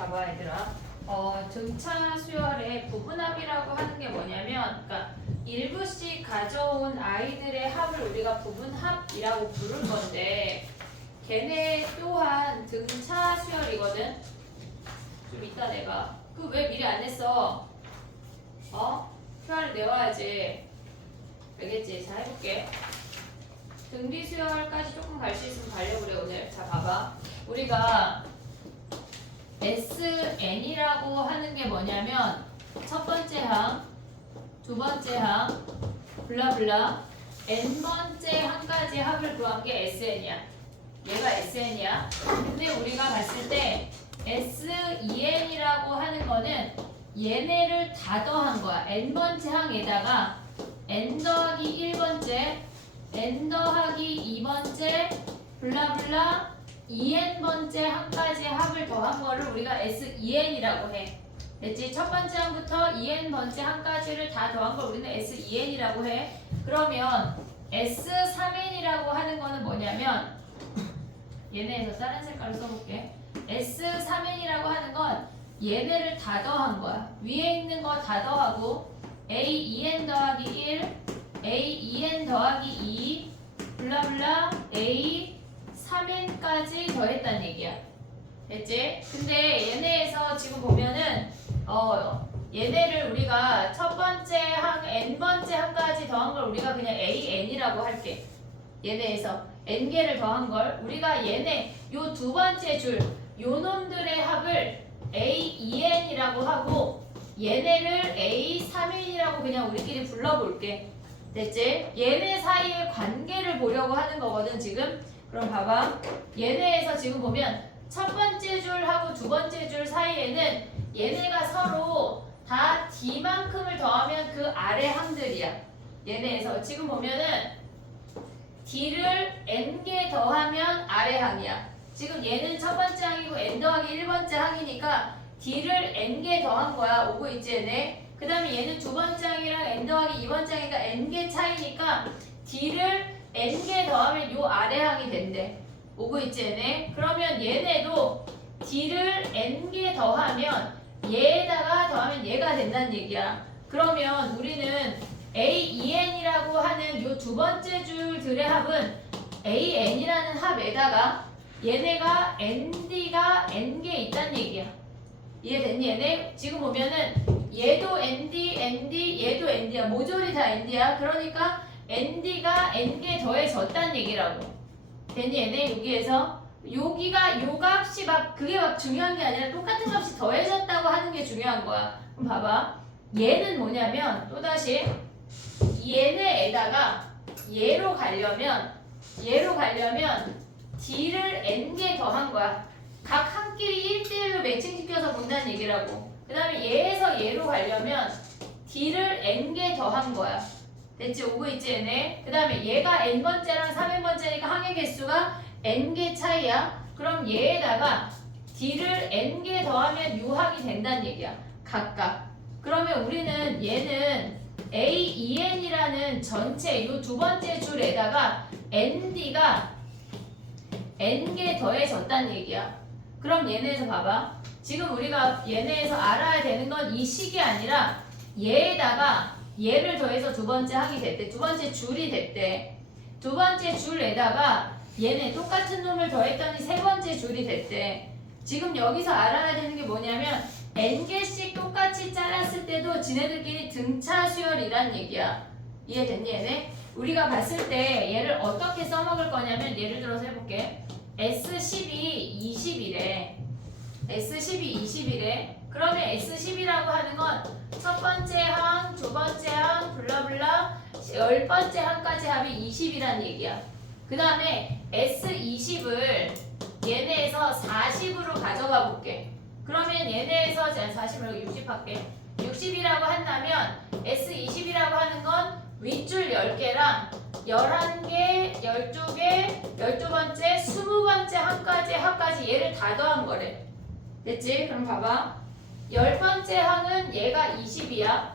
봐봐 얘들아. 등차 수열의 부분합이라고 하는 게 뭐냐면, 그러니까 일부씩 가져온 아이들의 합을 우리가 부분합이라고 부를 건데, 걔네 또한 등차 수열이거든. 좀 이따 내가 그 왜 미리 안 냈어? 표를 내와야지. 알겠지? 자, 해볼게. 등비 수열까지 조금 갈 수 있으면 가려고 그래 오늘. 자, 봐봐. 우리가 SN이라고 하는 게 뭐냐면 첫 번째 항, 두 번째 항, 블라블라 n번째 항까지 합을 구한 게 SN이야. 얘가 SN이야. 근데 우리가 봤을 때 SEN이라고 하는 거는 얘네를 다 더한 거야. n번째 항에다가 n 더하기 1번째, n 더하기 2번째, 블라블라 2n번째 항까지 합을 더한 거를 우리가 SEN이라고 해. 됐지? 첫 번째 항부터 2n번째 항까지를 다 더한 걸 우리는 SEN이라고 해. 그러면 S3n이라고 하는 거는 뭐냐면 얘네에서 다른 색깔로 써볼게. S3n이라고 하는 건 얘네를 다 더한 거야. 위에 있는 거 다 더하고 A2n 더하기 1, A2n 더하기 2, 블라블라 A3n까지 더했다는 얘기야. 됐지? 근데 얘네에서 지금 보면은 얘네를 우리가 첫 번째 항, n번째 항까지 더한 걸 우리가 그냥 AN이라고 할게. 얘네에서 n개를 더한 걸 우리가 얘네 요 두 번째 줄 요 놈들의 합을 A2n이라고 하고 얘네를 A3n이라고 그냥 우리끼리 불러볼게. 됐지? 얘네 사이의 관계를 보려고 하는 거거든 지금. 그럼 봐봐. 얘네에서 지금 보면 첫 번째 줄하고 두 번째 줄 사이에는 얘네가 서로 다 D만큼을 더하면 그 아래 항들이야. 얘네에서 지금 보면은 D를 N개 더하면 아래 항이야. 지금 얘는 첫 번째 항이고 N 더하기 1번째 항이니까 D를 N개 더한 거야. 오고 있지 얘네. 그 다음에 얘는 두 번째 항이랑 N 더하기 2번째 항이니까 N개 차이니까 D를 N개 더하면 요 아래 항이 된대. 오고 있지 얘네. 그러면 얘네도 D를 N개 더하면 얘에다가 더하면 얘가 된다는 얘기야. 그러면 우리는 AEN이라고 하는 요 두 번째 줄들의 합은 AN이라는 합에다가 얘네가 ND가 N개 있다는 얘기야. 이해됐니 얘네? 지금 보면은 얘도 ND, ND, 얘도 ND야. 모조리 다 ND야. 그러니까 ND가 N개 더해졌다는 얘기라고. 됐니 얘네? 여기에서 여기가 요 값이 막 그게 막 중요한 게 아니라 똑같은 값이 더해졌다고 하는 게 중요한 거야. 그럼 봐봐. 얘는 뭐냐면 또다시 얘네에다가 얘로 가려면 D를 N개 더한 거야. 각 한끼리 1대1로 매칭시켜서 본다는 얘기라고. 그 다음에 얘에서 얘로 가려면 D를 N개 더한 거야. 됐지? 오고 있지 얘네? 그 다음에 얘가 N번째랑 3n번째니까 항의 개수가 N개 차이야. 그럼 얘에다가 D를 N개 더하면 요 항이 된다는 얘기야. 각각. 그러면 우리는 얘는 AEN이라는 전체 요 두 번째 줄에다가 ND가 N개 더해졌다는 얘기야. 그럼 얘네에서 봐봐. 지금 우리가 얘네에서 알아야 되는 건 이 식이 아니라 얘에다가 얘를 더해서 두 번째 항이 됐대. 두 번째 줄이 됐대. 두 번째 줄에다가 얘네 똑같은 놈을 더했더니 세 번째 줄이 됐대. 지금 여기서 알아야 되는 게 뭐냐면 N개씩 똑같이 잘랐을 때도 지네들끼리 등차 수열이란 얘기야. 이해됐니 얘네? 우리가 봤을 때 얘를 어떻게 써먹을 거냐면 예를 들어서 해볼게. S12, 20이래. S12, 20이래. 그러면 S10이라고 하는 건 첫 번째 항, 두 번째 항, 블라블라 10번째 항까지 합이 20이란 얘기야. 그 다음에 S20을 얘네에서 40으로 가져가 볼게. 그러면 얘네에서 40을 60 할게. 60이라고 한다면 S20이라고 하는 건 윗줄 10개랑 11개, 12개, 12번째, 20번째 항까지 얘를 다 더한 거래. 됐지? 그럼 봐봐. 10번째 항은 얘가 20이야.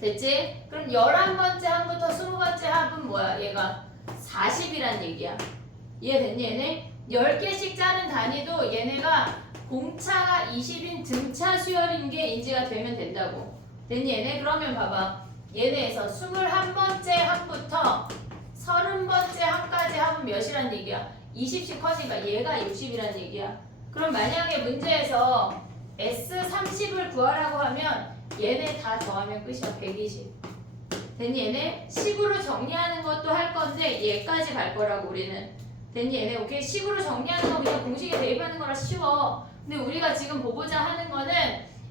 됐지? 그럼 11번째 항부터 20번째 항은 뭐야? 얘가 40이란 얘기야. 이해됐니 얘네? 10개씩 짜는 단위도 얘네가 공차가 20인 등차 수열인 게 인지가 되면 된다고. 됐니 얘네? 그러면 봐봐. 얘네에서 21번째 항부터 30번째 항까지 하면 몇이란 얘기야? 20씩 커지니까 얘가 60이란 얘기야. 그럼 만약에 문제에서 S30을 구하라고 하면 얘네 다 더하면 끝이야. 120. 됐니 얘네? 식으로 정리하는 것도 할 건데 얘까지 갈 거라고 우리는. 됐니 얘네? 오케이? 식으로 정리하는 거 그냥 공식에 대입하는 거라 쉬워. 근데 우리가 지금 보고자 하는 거는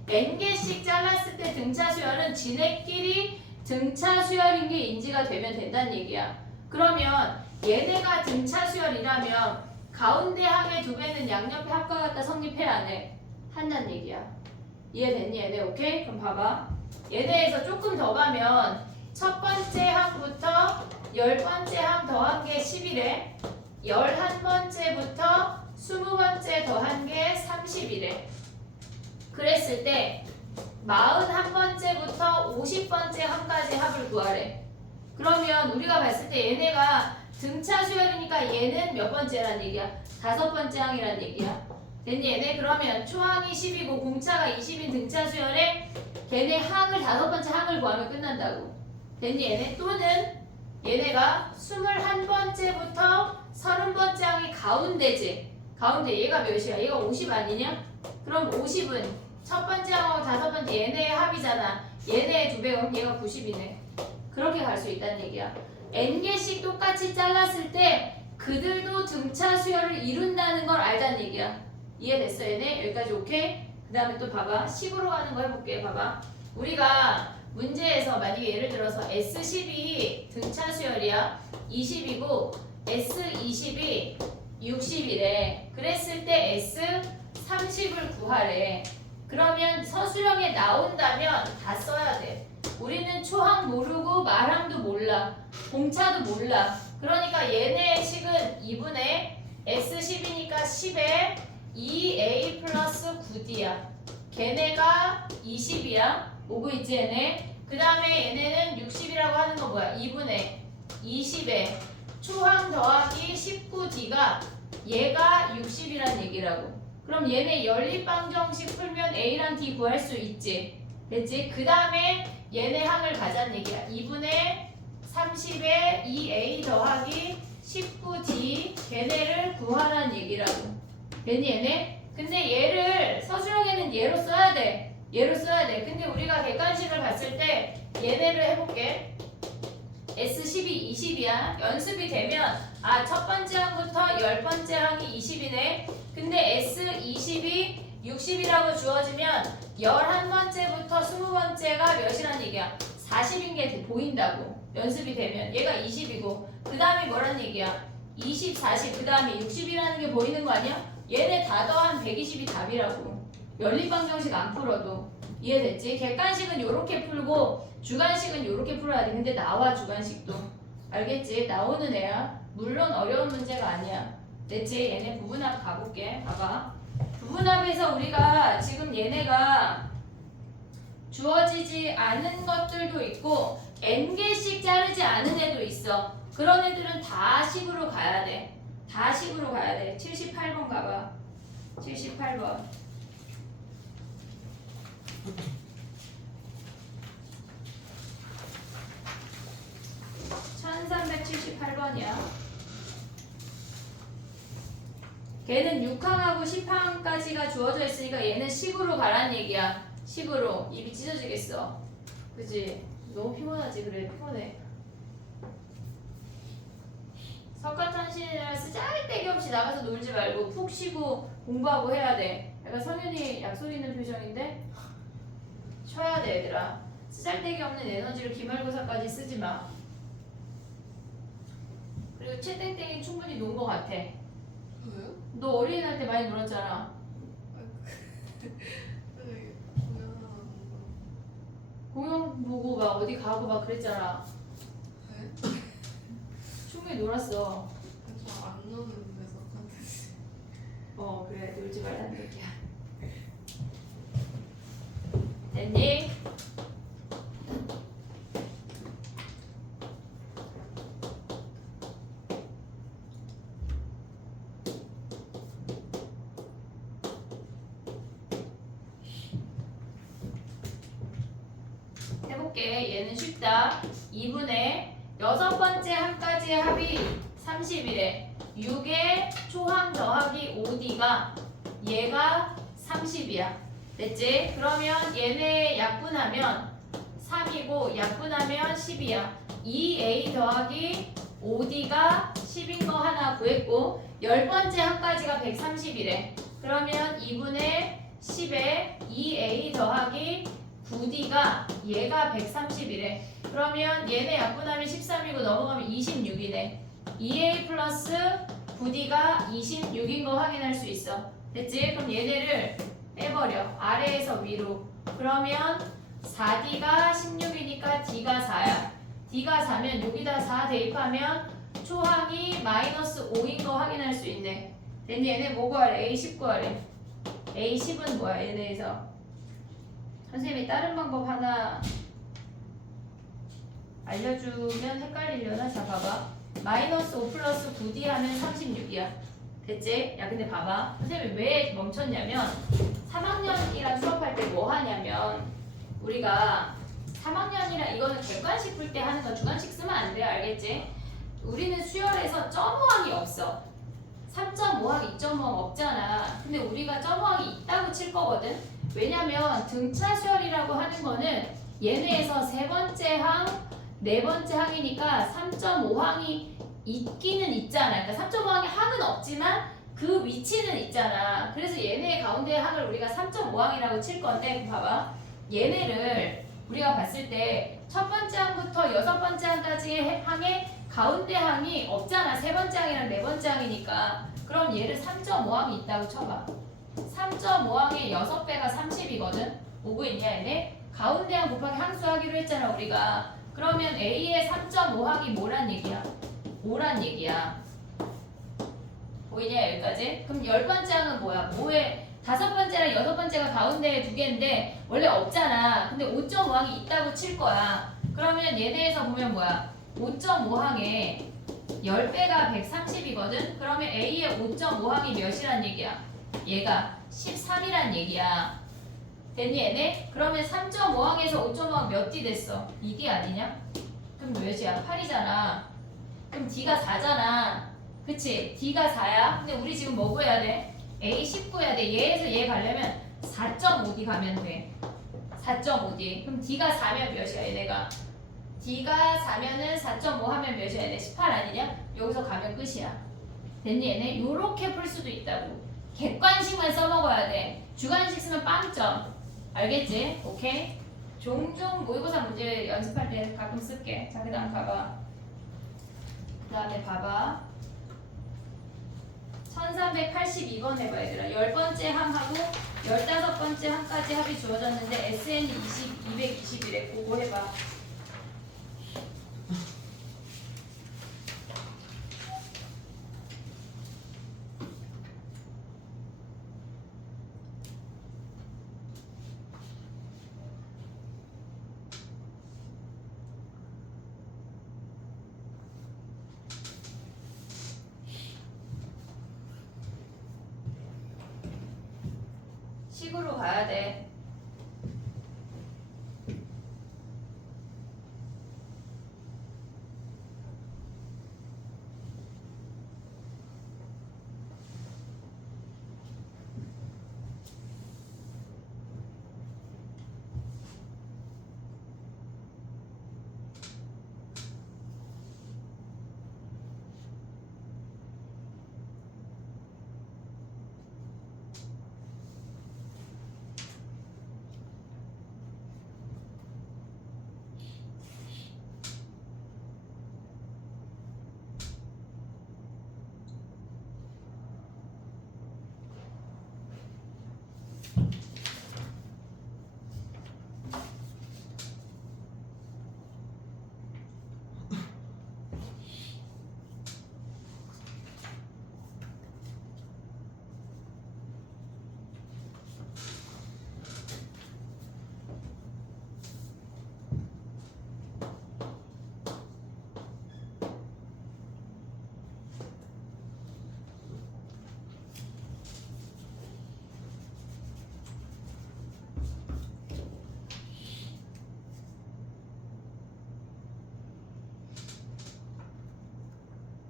n개씩 잘랐을 때 등차 수열은 지네끼리 등차 수열인 게 인지가 되면 된다는 얘기야. 그러면 얘네가 등차 수열이라면 가운데 항의 2배는 양옆에 합과 같다 성립해야 안 해? 한다는 얘기야. 이해됐니 얘네? 오케이? 그럼 봐봐. 얘네에서 조금 더 가면 첫 번째 항부터 10번째 항 더한 게 10이래. 11번째부터 20번째 더한 게 30이래. 그랬을 때 41번째부터 50번째 항까지 합을 구하래. 그러면 우리가 봤을 때 얘네가 등차 수열이니까 얘는 몇 번째란 얘기야? 5번째 항이란 얘기야. 됐니 얘네? 그러면 초항이 10이고 공차가 20인 등차 수열에 걔네 항을 5번째 항을 구하면 끝난다고. 됐니 얘네? 또는 얘네가 21번째부터 30번째 항이 가운데지. 가운데 얘가 몇이야? 얘가 50 아니냐? 그럼 50은 첫 번째 항하고 5번째 얘네의 합이잖아. 얘네의 2배가 얘가 90이네. 그렇게 갈 수 있다는 얘기야. n개씩 똑같이 잘랐을 때 그들도 등차 수열을 이룬다는 걸 알다는 얘기야. 이해됐어 얘네? 여기까지 오케이? 그 다음에 또 봐봐. 식으로 가는 거 해볼게. 봐봐. 우리가 문제에서 만약에 예를 들어서 S10이 등차 수열이야. 20이고 S20이 60이래. 그랬을 때 S30을 구하래. 그러면 서술형에 나온다면 다 써야 돼. 우리는 초항 모르고 말항도 몰라. 공차도 몰라. 그러니까 얘네의 식은 2분의 S10이니까 10에 2A 플러스 9D야. 걔네가 20이야. 오고 있지 얘네. 그 다음에 얘네는 60이라고 하는 거 뭐야? 2분의 20에 초항 더하기 19D가 얘가 60이란 얘기라고. 그럼 얘네 연립방정식 풀면 A랑 D 구할 수 있지. 됐지? 그 다음에 얘네 항을 가자는 얘기야. 2분의 30에 2A 더하기 19D 걔네를 구하라는 얘기라고. 됐니 얘네? 근데 얘를 서술형에는 얘로 써야 돼. 얘로 써야 돼. 근데 우리가 객관식을 봤을 때 얘네를 해볼게. S10이 20이야. 연습이 되면 첫 번째 항부터 10번째 항이 20이네. 근데 S20이 60이라고 주어지면 11번째부터 20번째가 몇이란 얘기야? 40인 게 보인다고. 연습이 되면 얘가 20이고 그 다음이 뭐란 얘기야? 20, 40, 그 다음에 60이라는 게 보이는 거 아니야? 얘네 다 더한 120이 답이라고. 연립방정식 안 풀어도. 이해됐지? 객관식은 요렇게 풀고 주관식은 요렇게 풀어야 돼. 근데 나와 주관식도. 알겠지? 나오는 애야. 물론 어려운 문제가 아니야. 됐지? 얘네 부분합 가볼게. 봐봐. 부분합에서 우리가 지금 얘네가 주어지지 않은 것들도 있고 n개씩 자르지 않은 애도 있어. 그런 애들은 다 식으로 가야 돼. 다 식으로 가야 돼. 78번 가봐. 78번. 1378번이야. 걔는 6항하고 10항까지가 주어져 있으니까 얘는 식으로 가란 얘기야. 식으로. 입이 찢어지겠어. 그치? 너무 피곤하지? 그래 피곤해. 석가탄신이라 쓰잘데기 없이 나가서 놀지 말고 푹 쉬고 공부하고 해야 돼. 약간 성윤이 약속 있는 표정인데 쉬어야 돼 얘들아. 쓰잘데기 없는 에너지를 기말고사까지 쓰지 마. 그리고 채땡땡이 충분히 논 거 같아. 왜요? 너 어린이날 때 많이 놀았잖아. 공연 보고 막 어디 가고 막 그랬잖아. 네? 충분히 놀았어. 저안 노는데 석한테. 그래 놀지 말라는 얘기야. 됐니? 해볼게. 얘는 쉽다. 2분의 여섯 번째 한까지의 합이 30이래. 6의 초항 더하기 5D가 얘가 30이야. 됐지? 그러면 얘네 약분하면 3이고 약분하면 10이야. 2A 더하기 5D가 10인 거 하나 구했고 열 번째 한까지가 130이래. 그러면 2분의 10에 2A 더하기 9D가 얘가 130이래. 그러면 얘네 약분하면 13이고 넘어가면 26이네. 2A 플러스 9D가 26인 거 확인할 수 있어. 됐지? 그럼 얘네를 빼버려. 아래에서 위로. 그러면 4D가 16이니까 D가 4야. D가 4면 여기다 4 대입하면 초항이 마이너스 5인 거 확인할 수 있네. 됐니? 얘네 뭐 구하래? A10 구하래. A10은 뭐야? 얘네에서. 선생님이 다른 방법 하나 알려주면 헷갈리려나? 자 봐봐. 마이너스 5 플러스 9D 하면 36이야. 됐지? 야 근데 봐봐. 선생님이 왜 멈췄냐면 3학년이랑 수업할 때 뭐 하냐면 우리가 3학년이랑 이거는 객관식 풀 때 하는 거 주관식 쓰면 안 돼. 알겠지? 우리는 수열에서 점호항이 없어. 3.5항, 2.5항 없잖아. 근데 우리가 점호항이 있다고 칠 거거든. 왜냐면 등차 수열이라고 하는 거는 얘네에서 세 번째 항, 네 번째 항이니까 3.5항이 있기는 있잖아. 그러니까 3.5항의 항은 없지만 그 위치는 있잖아. 그래서 얘네 가운데 항을 우리가 3.5항이라고 칠 건데 봐봐. 얘네를 우리가 봤을 때 첫 번째 항부터 여섯 번째 항까지의 항에 가운데 항이 없잖아. 세 번째 항이랑 네 번째 항이니까. 그럼 얘를 3.5항이 있다고 쳐봐. 3.5항의 6배가 30이거든. 오고 있냐 얘네? 가운데 항 곱하기 항수 하기로 했잖아 우리가. 그러면 A의 3.5항이 뭐란 얘기야? 5란 얘기야. 보이냐 여기까지? 그럼 열 번째 항은 뭐야? 뭐에 다섯 번째랑 여섯 번째가 가운데에 두 개인데 원래 없잖아. 근데 5.5항이 있다고 칠 거야. 그러면 얘네에서 보면 뭐야? 5.5항에 10배가 130이거든? 그러면 A의 5.5항이 몇이란 얘기야? 얘가 13이란 얘기야. 됐니 얘네? 그러면 3.5항에서 5.5항 몇 D 됐어? 2D 아니냐? 그럼 몇이야? 8이잖아. 그럼 D가 4잖아. 그치? D가 4야. 근데 우리 지금 뭐 구해야 돼? A10 구해야 돼. 얘에서 얘 가려면 4.5D 가면 돼. 4.5D. 그럼 D가 4면 몇이야 얘네가? D가 4면은 4.5 하면 몇이야 얘네? 18 아니냐? 여기서 가면 끝이야. 됐니 얘네? 요렇게 풀 수도 있다고. 객관식만 써먹어야 돼. 주관식 쓰면 빵점. 알겠지? 오케이? 종종 모의고사 문제 연습할 때 가끔 쓸게. 자, 그 다음 가봐. 그 다음에 봐봐. 1382번 해봐 얘들아. 10번째 항하고 15번째 항까지 합이 주어졌는데 SN이 220이래. 그거 해봐. 식으로 가야 돼.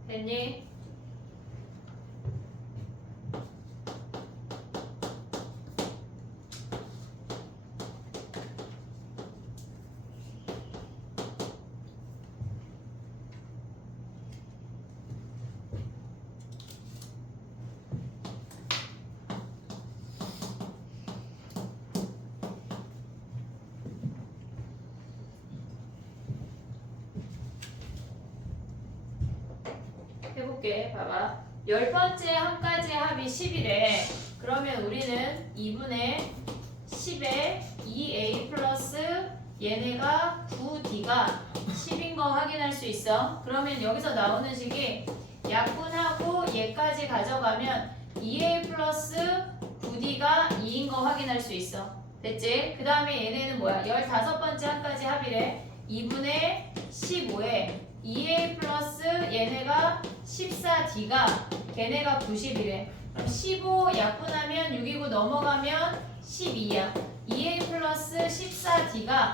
됐니? 해볼게. 봐봐. 10번째 한 가지의 합이 10이래. 그러면 우리는 2분의 10에 2a 플러스 얘네가 9d가 10인 거 확인할 수 있어. 그러면 여기서 나오는 식이 약분하고 얘까지 가져가면 2a 플러스 9d가 2인 거 확인할 수 있어. 됐지? 그 다음에 얘네는 뭐야? 15번째 한 가지 합이래. 2분의 15에 2a 플러스 얘네가 14d가 걔네가 90이래. 그럼 15 약분하면 6이고 넘어가면 12야. 2a 플러스 14d가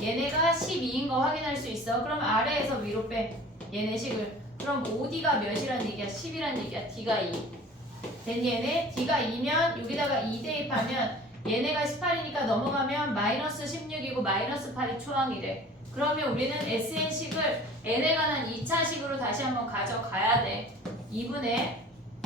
얘네가 12인 거 확인할 수 있어. 그럼 아래에서 위로 빼. 얘네 식을. 그럼 5d가 몇이란 얘기야? 10이란 얘기야. d가 2. 된 얘네 d가 2면 여기다가 2 대입하면 얘네가 18이니까 넘어가면 마이너스 16이고 마이너스 8이 초항이래. 그러면 우리는 SN식을 n에 관한 2차식으로 다시 한번 가져가야 돼. 2분의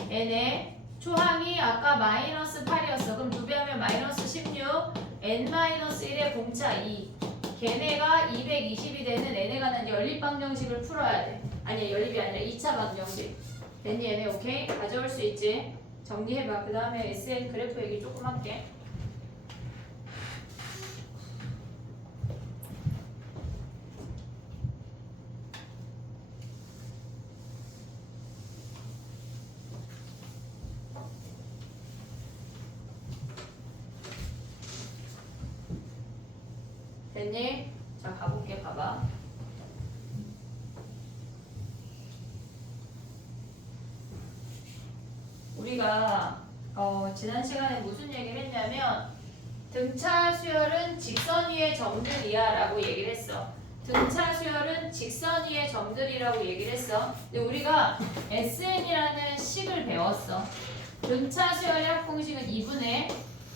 n의 초항이 아까 마이너스 8이었어. 그럼 2배 하면 마이너스 16, n-1의 공차 2. 걔네가 220이 되는 n에 관한 연립방정식을 풀어야 돼. 아니야, 연립이 아니라 2차 방정식. 됐니 얘네? 오케이? 가져올 수 있지? 정리해봐. 그 다음에 SN 그래프 얘기 조금 할게. 됐니? 자, 가볼게. 봐봐. 우리가 지난 시간에 무슨 얘기를 했냐면 등차 수열은 직선 위의 점들이야 라고 얘기를 했어. 등차 수열은 직선 위의 점들이라고 얘기를 했어. 근데 우리가 SN이라는 식을 배웠어. 등차 수열의 합공식은 2분의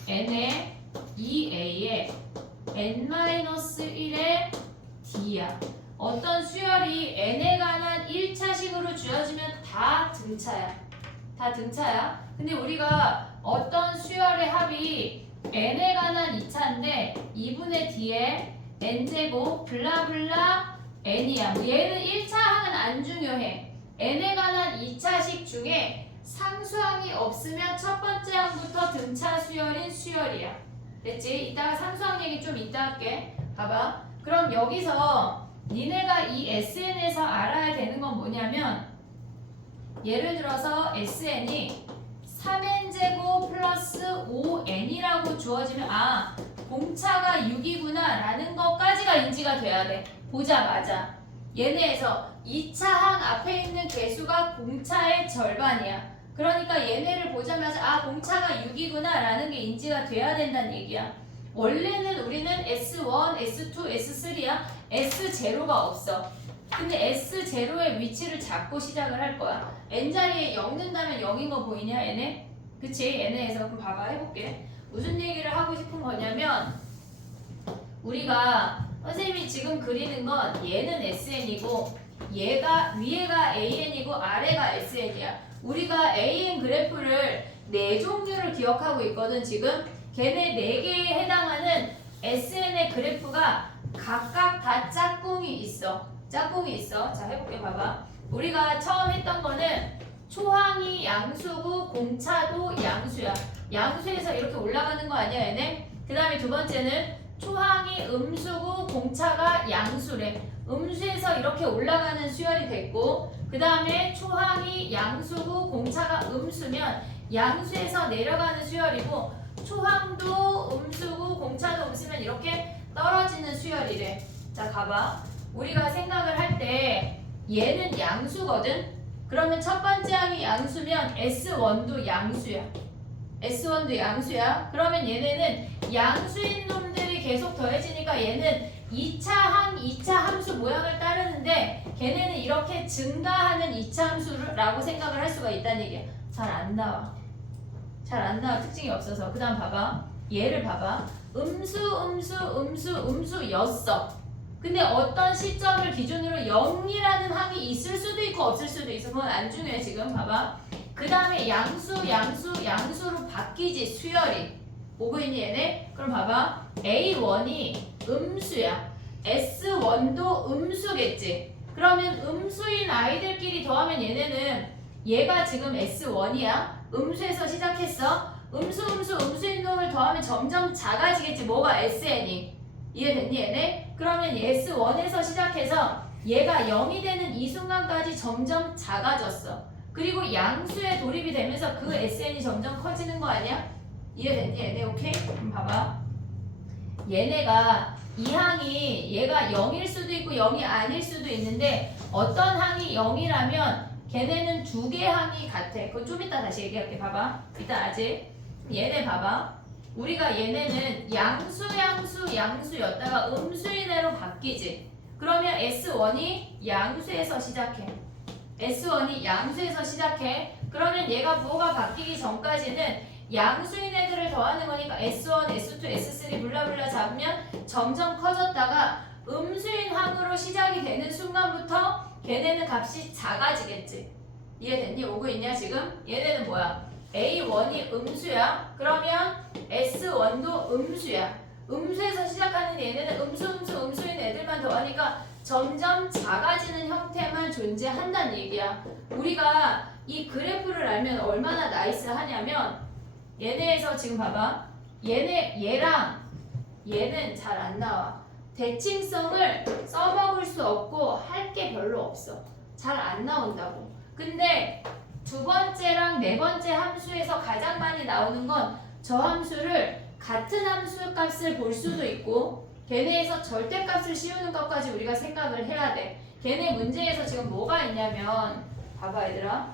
n의 2a에 n-1의 d야. 어떤 수열이 n에 관한 1차식으로 주어지면 다 등차야. 다 등차야. 근데 우리가 어떤 수열의 합이 n에 관한 2차인데 2분의 d에 n제곱 블라블라 n이야. 뭐 얘는 1차 항은 안 중요해. n에 관한 2차식 중에 상수항이 없으면 첫 번째 항부터 등차 수열인 수열이야. 됐지? 이따가 상수항 얘기 좀 이따 할게. 봐봐. 그럼 여기서 니네가 이 SN에서 알아야 되는 건 뭐냐면 예를 들어서 SN이 3n제곱 플러스 5n이라고 주어지면 아 공차가 6이구나 라는 것까지가 인지가 돼야 돼. 보자마자 얘네에서 2차 항 앞에 있는 개수가 공차의 절반이야. 그러니까 얘네를 보자마자 아 공차가 6이구나 라는 게 인지가 돼야 된다는 얘기야. 원래는 우리는 S1, S2, S3야. S0가 없어. 근데 S0의 위치를 잡고 시작을 할 거야. n자리에 0 넣는다면 0인 거 보이냐 얘네? 그치? 얘네에서 그럼 봐봐 해볼게. 무슨 얘기를 하고 싶은 거냐면 우리가 선생님이 지금 그리는 건 얘는 SN이고 얘가 위에가 AN이고 아래가 SN이야. 우리가 AN 그래프를 4종류를 기억하고 있거든 지금. 걔네 4개에 해당하는 SN의 그래프가 각각 다 짝꿍이 있어. 짝꿍이 있어. 자 해볼게 봐봐. 우리가 처음 했던 거는 초항이 양수고 공차도 양수야. 양수에서 이렇게 올라가는 거 아니야 얘네? 그 다음에 두 번째는 초항이 음수고 공차가 양수래. 음수에서 이렇게 올라가는 수열이 됐고 그 다음에 초항이 양수고 공차가 음수면 양수에서 내려가는 수열이고 초항도 음수고 공차도 음수면 이렇게 떨어지는 수열이래. 자 가봐. 우리가 생각을 할 때 얘는 양수거든? 그러면 첫 번째 항이 양수면 S1도 양수야. S1도 양수야. 그러면 얘네는 양수인 놈들이 계속 더해지니까 얘는 2차 항, 2차 함수 모양을 따르는데 걔네는 이렇게 증가하는 2차 함수라고 생각을 할 수가 있다는 얘기야. 잘 안 나와. 잘 안 나와. 특징이 없어서. 그 다음 봐봐. 얘를 봐봐. 음수였어. 근데 어떤 시점을 기준으로 0이라는 항이 있을 수도 있고 없을 수도 있어. 그건 안 중요해 지금. 봐봐. 그 다음에 양수로 바뀌지. 수열이. 오고 있니 얘네? 그럼 봐봐. A1이 음수야. S1도 음수겠지. 그러면 음수인 아이들끼리 더하면 얘네는 얘가 지금 S1이야. 음수에서 시작했어. 음수인 놈을 더하면 점점 작아지겠지. 뭐가 SN이. 이해됐니 얘네? 그러면 S1에서 시작해서 얘가 0이 되는 이 순간까지 점점 작아졌어. 그리고 양수에 돌입이 되면서 그 SN이 점점 커지는 거 아니야? 이해됐니 얘네? 오케이? 그럼 봐봐. 얘네가 이 항이 얘가 0일 수도 있고 0이 아닐 수도 있는데 어떤 항이 0이라면 걔네는 두 개 항이 같아. 그거 좀 이따 다시 얘기할게. 봐봐. 일단 아직 얘네 봐봐. 우리가 얘네는 양수였다가 음수인 애로 바뀌지. 그러면 S1이 양수에서 시작해. S1이 양수에서 시작해. 그러면 얘가 뭐가 바뀌기 전까지는 양수인 애들을 더하는 거니까 S1, S2, S3 블라블라 잡으면 점점 커졌다가 음수인 항으로 시작이 되는 순간부터 걔네는 값이 작아지겠지. 이해됐니? 오고 있냐 지금? 얘네는 뭐야? A1이 음수야. 그러면 S1도 음수야. 음수에서 시작하는 얘네는 음수인 애들만 더하니까 점점 작아지는 형태만 존재한다는 얘기야. 우리가 이 그래프를 알면 얼마나 나이스하냐면 얘네에서 지금 봐봐. 얘는 잘 안 나와. 대칭성을 써먹을 수 없고 할 게 별로 없어. 잘 안 나온다고. 근데 두 번째랑 네 번째 함수에서 가장 많이 나오는 건 저 함수를 같은 함수 값을 볼 수도 있고 걔네에서 절대값을 씌우는 것까지 우리가 생각을 해야 돼. 걔네 문제에서 지금 뭐가 있냐면 봐봐 얘들아.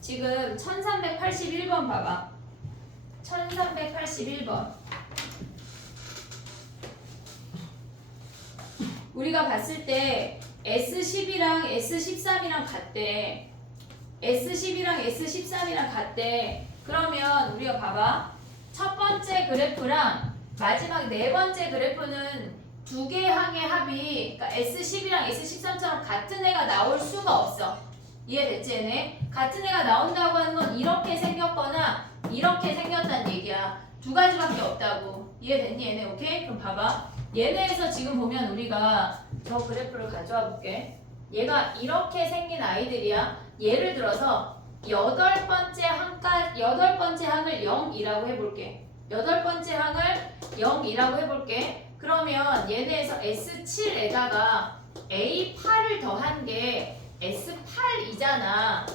지금 1381번 봐봐. 1381번. 우리가 봤을 때 S10이랑 S13이랑 같대. S10이랑 S13이랑 같대. 그러면 우리가 봐봐. 첫 번째 그래프랑 마지막 네 번째 그래프는 두 개 항의 합이 그러니까 S10이랑 S13처럼 같은 애가 나올 수가 없어. 이해됐지 얘네? 같은 애가 나온다고 하는 건 이렇게 생겼거나 이렇게 생겼다는 얘기야. 두 가지밖에 없다고. 이해됐니 얘네? 오케이? 그럼 봐봐. 얘네에서 지금 보면 우리가 저 그래프를 가져와 볼게. 얘가 이렇게 생긴 아이들이야. 예를 들어서 여덟 번째 항을 0이라고 해볼게. 여덟 번째 항을 0이라고 해볼게. 그러면 얘네에서 S7에다가 A8을 더한 게 S8이잖아.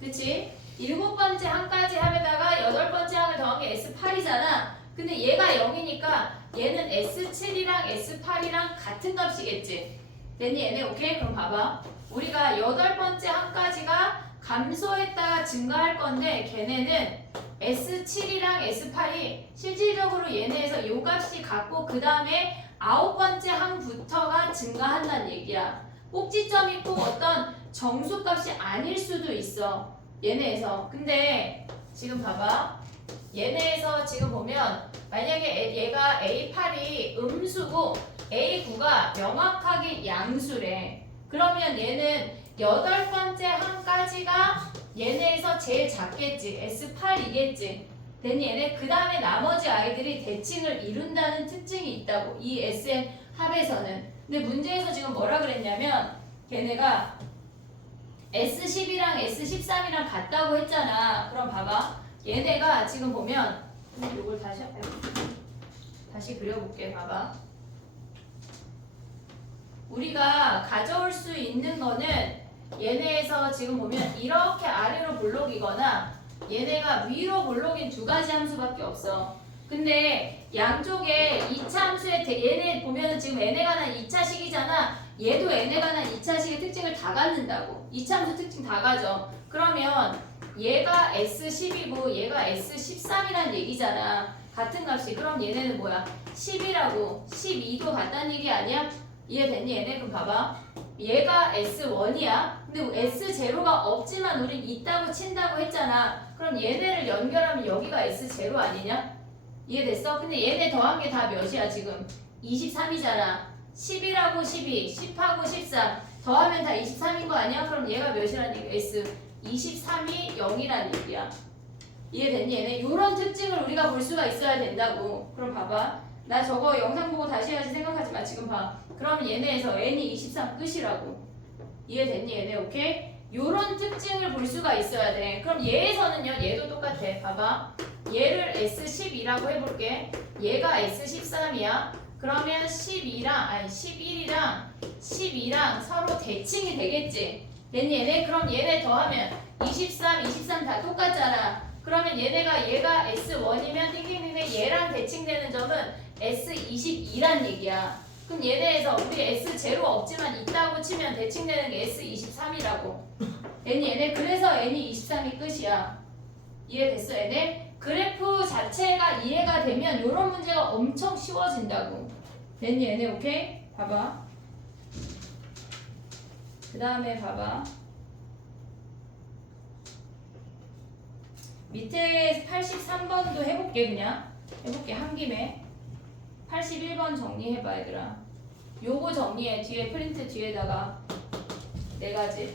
그치? 일곱 번째 항까지 합에다가 여덟 번째 항을 더한 게 S8이잖아. 근데 얘가 0이니까 얘는 S7이랑 S8이랑 같은 값이겠지. 됐니 얘네? 오케이? 그럼 봐봐. 우리가 여덟 번째 항까지가 감소했다가 증가할 건데 걔네는 S7이랑 S8이 실질적으로 얘네에서 요 값이 같고 그 다음에 아홉 번째 항부터가 증가한다는 얘기야. 꼭지점이 꼭 어떤 정수값이 아닐 수도 있어. 얘네에서. 근데 지금 봐봐. 얘네에서 지금 보면 만약에 얘가 A8이 음수고 A9가 명확하게 양수래. 그러면 얘는 여덟 번째 항까지가 얘네에서 제일 작겠지. S8이겠지. 됐니 얘네? 그 다음에 나머지 아이들이 대칭을 이룬다는 특징이 있다고. 이 SN 합에서는. 근데 문제에서 지금 뭐라 그랬냐면 걔네가 S10이랑 S13이랑 같다고 했잖아. 그럼 봐봐. 얘네가 지금 보면 이걸 다시 그려볼게. 봐봐. 우리가 가져올 수 있는 거는 얘네에서 지금 보면 이렇게 아래로 볼록이거나 얘네가 위로 볼록인 두 가지 함수밖에 없어. 근데 양쪽에 2차 함수에 얘네 보면은 지금 n에 관한 2차식이잖아. 얘도 n에 관한 2차식의 특징을 다 갖는다고. 2차 함수 특징 다 가져. 그러면 얘가 S10이고 얘가 S13이란 얘기잖아. 같은 값이. 그럼 얘네는 뭐야? 10이라고 12도 같다는 얘기 아니야? 이해됐니 얘네? 그럼 봐봐. 얘가 S1이야. 근데 S0가 없지만 우린 있다고 친다고 했잖아. 그럼 얘네를 연결하면 여기가 S0 아니냐? 이해됐어? 근데 얘네 더한 게 다 몇이야 지금? 23이잖아. 10이라고 12, 10하고 13 더하면 다 23인 거 아니야? 그럼 얘가 몇이라는 얘기야? S 23이 0이라는 얘기야. 이해됐니 얘네? 요런 특징을 우리가 볼 수가 있어야 된다고. 그럼 봐봐. 나 저거 영상 보고 다시 해야지 생각하지 마. 지금 봐. 그럼 얘네에서 n이 23 끝이라고. 이해됐니 얘네? 오케이? 요런 특징을 볼 수가 있어야 돼. 그럼 얘에서는요. 얘도 똑같아. 봐봐. 얘를 S12라고 해볼게. 얘가 S13이야. 그러면 11이랑 12랑 서로 대칭이 되겠지. 됐니 얘네? 그럼 얘네 더하면 23 다 똑같잖아. 그러면 얘가 S1이면 띵띵띵띵 얘랑 대칭되는 점은 S22란 얘기야. 그럼 얘네에서 우리 S0 없지만 있다고 치면 대칭되는 게 S23이라고. 됐니 얘네? 그래서 n이 23이 끝이야. 이해됐어 얘네? 그래프 자체가 이해가 되면 이런 문제가 엄청 쉬워진다고. 됐니 얘네? 오케이? 봐봐. 그 다음에 봐봐. 밑에 83번도 해볼게. 그냥 해볼게 한 김에. 81번 정리해봐 얘들아. 요거 정리해. 뒤에 프린트 뒤에다가 4가지.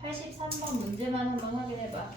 (83번) 문제만 한번 확인해봐.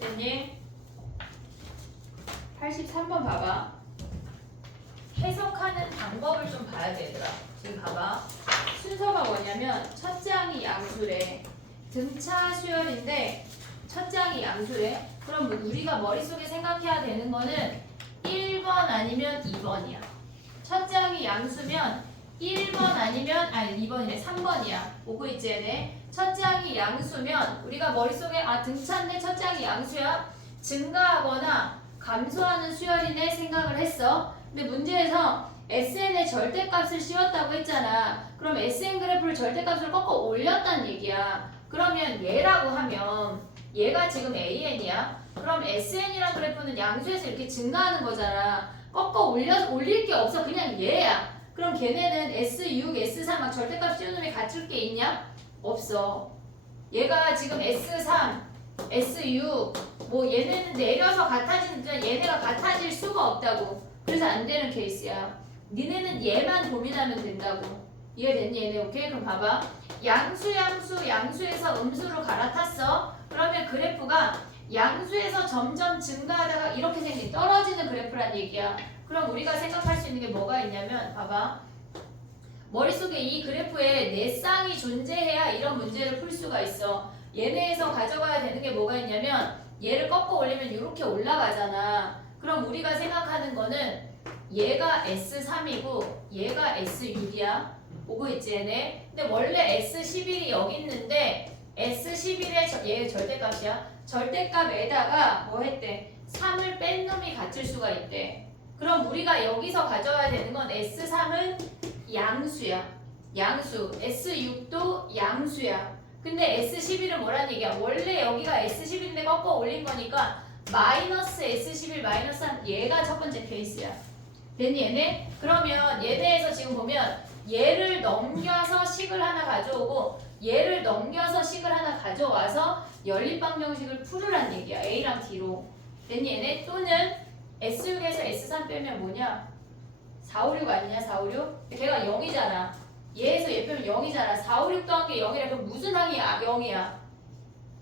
됐니? 83번 봐봐. 해석하는 방법을 좀 봐야 돼 얘들아. 지금 봐봐. 순서가 뭐냐면 첫째 항이 양수래. 등차 수열인데 첫째 항이 양수래. 그럼 우리가 머릿속에 생각해야 되는 거는 1번 아니면 2번이야. 첫째 항이 양수면 1번 아니면 2번이래. 3번이야. 오고 있지 얘네. 첫째 항이 양수면 우리가 머릿속에 등차인데 첫째 항이 양수야. 증가하거나 감소하는 수열이네 생각을 했어. 근데 문제에서 SN의 절대값을 씌웠다고 했잖아. 그럼 SN 그래프를 절대값으로 꺾어 올렸다는 얘기야. 그러면 얘라고 하면 얘가 지금 AN이야. 그럼 SN이란 그래프는 양수에서 이렇게 증가하는 거잖아. 꺾어 올릴 게 없어. 그냥 얘야. 그럼 걔네는 S6, S3 막 절대값 씌우는 같을 게 있냐? 없어. 얘가 지금 S3, S6 뭐 얘네는 내려서 같아지는데 얘네가 같아질 수가 없다고. 그래서 안 되는 케이스야. 니네는 얘만 고민하면 된다고. 이해됐니 얘네? 오케이? 그럼 봐봐. 양수에서 음수로 갈아탔어. 그러면 그래프가 양수에서 점점 증가하다가 이렇게 생긴 떨어지는 그래프란 얘기야. 그럼 우리가 생각할 수 있는 게 뭐가 있냐면 봐봐. 머릿속에 이 그래프에 네 쌍이 존재해야 이런 문제를 풀 수가 있어. 얘네에서 가져가야 되는 게 뭐가 있냐면 얘를 꺾어 올리면 이렇게 올라가잖아. 그럼 우리가 생각하는 거는 얘가 S3이고 얘가 S6이야. 오고 있지 얘네. 근데 원래 S11이 여기 있는데 S11의 얘 절대값이야. 절대값에다가 뭐 했대? 3을 뺀 놈이 같을 수가 있대. 그럼 우리가 여기서 가져야 되는 건 S3은 양수야. 양수. S6도 양수야. 근데 S11은 뭐란 얘기야? 원래 여기가 S11인데 꺾어 올린 거니까 마이너스 S11 마이너스 3 얘가 첫 번째 케이스야. 됐니 얘네? 그러면 얘네에서 지금 보면 얘를 넘겨서 식을 하나 가져오고 얘를 넘겨서 식을 하나 가져와서 연립방정식을 풀으란 얘기야. A랑 D로. 됐니 얘네? 또는 S6에서 S3 빼면 뭐냐? 4, 5, 6 아니냐? 4, 5, 6? 걔가 0이잖아. 얘에서 얘 빼면 0이잖아. 4, 5, 6 더한 게 0이라 그럼 무슨 항이야? 0이야.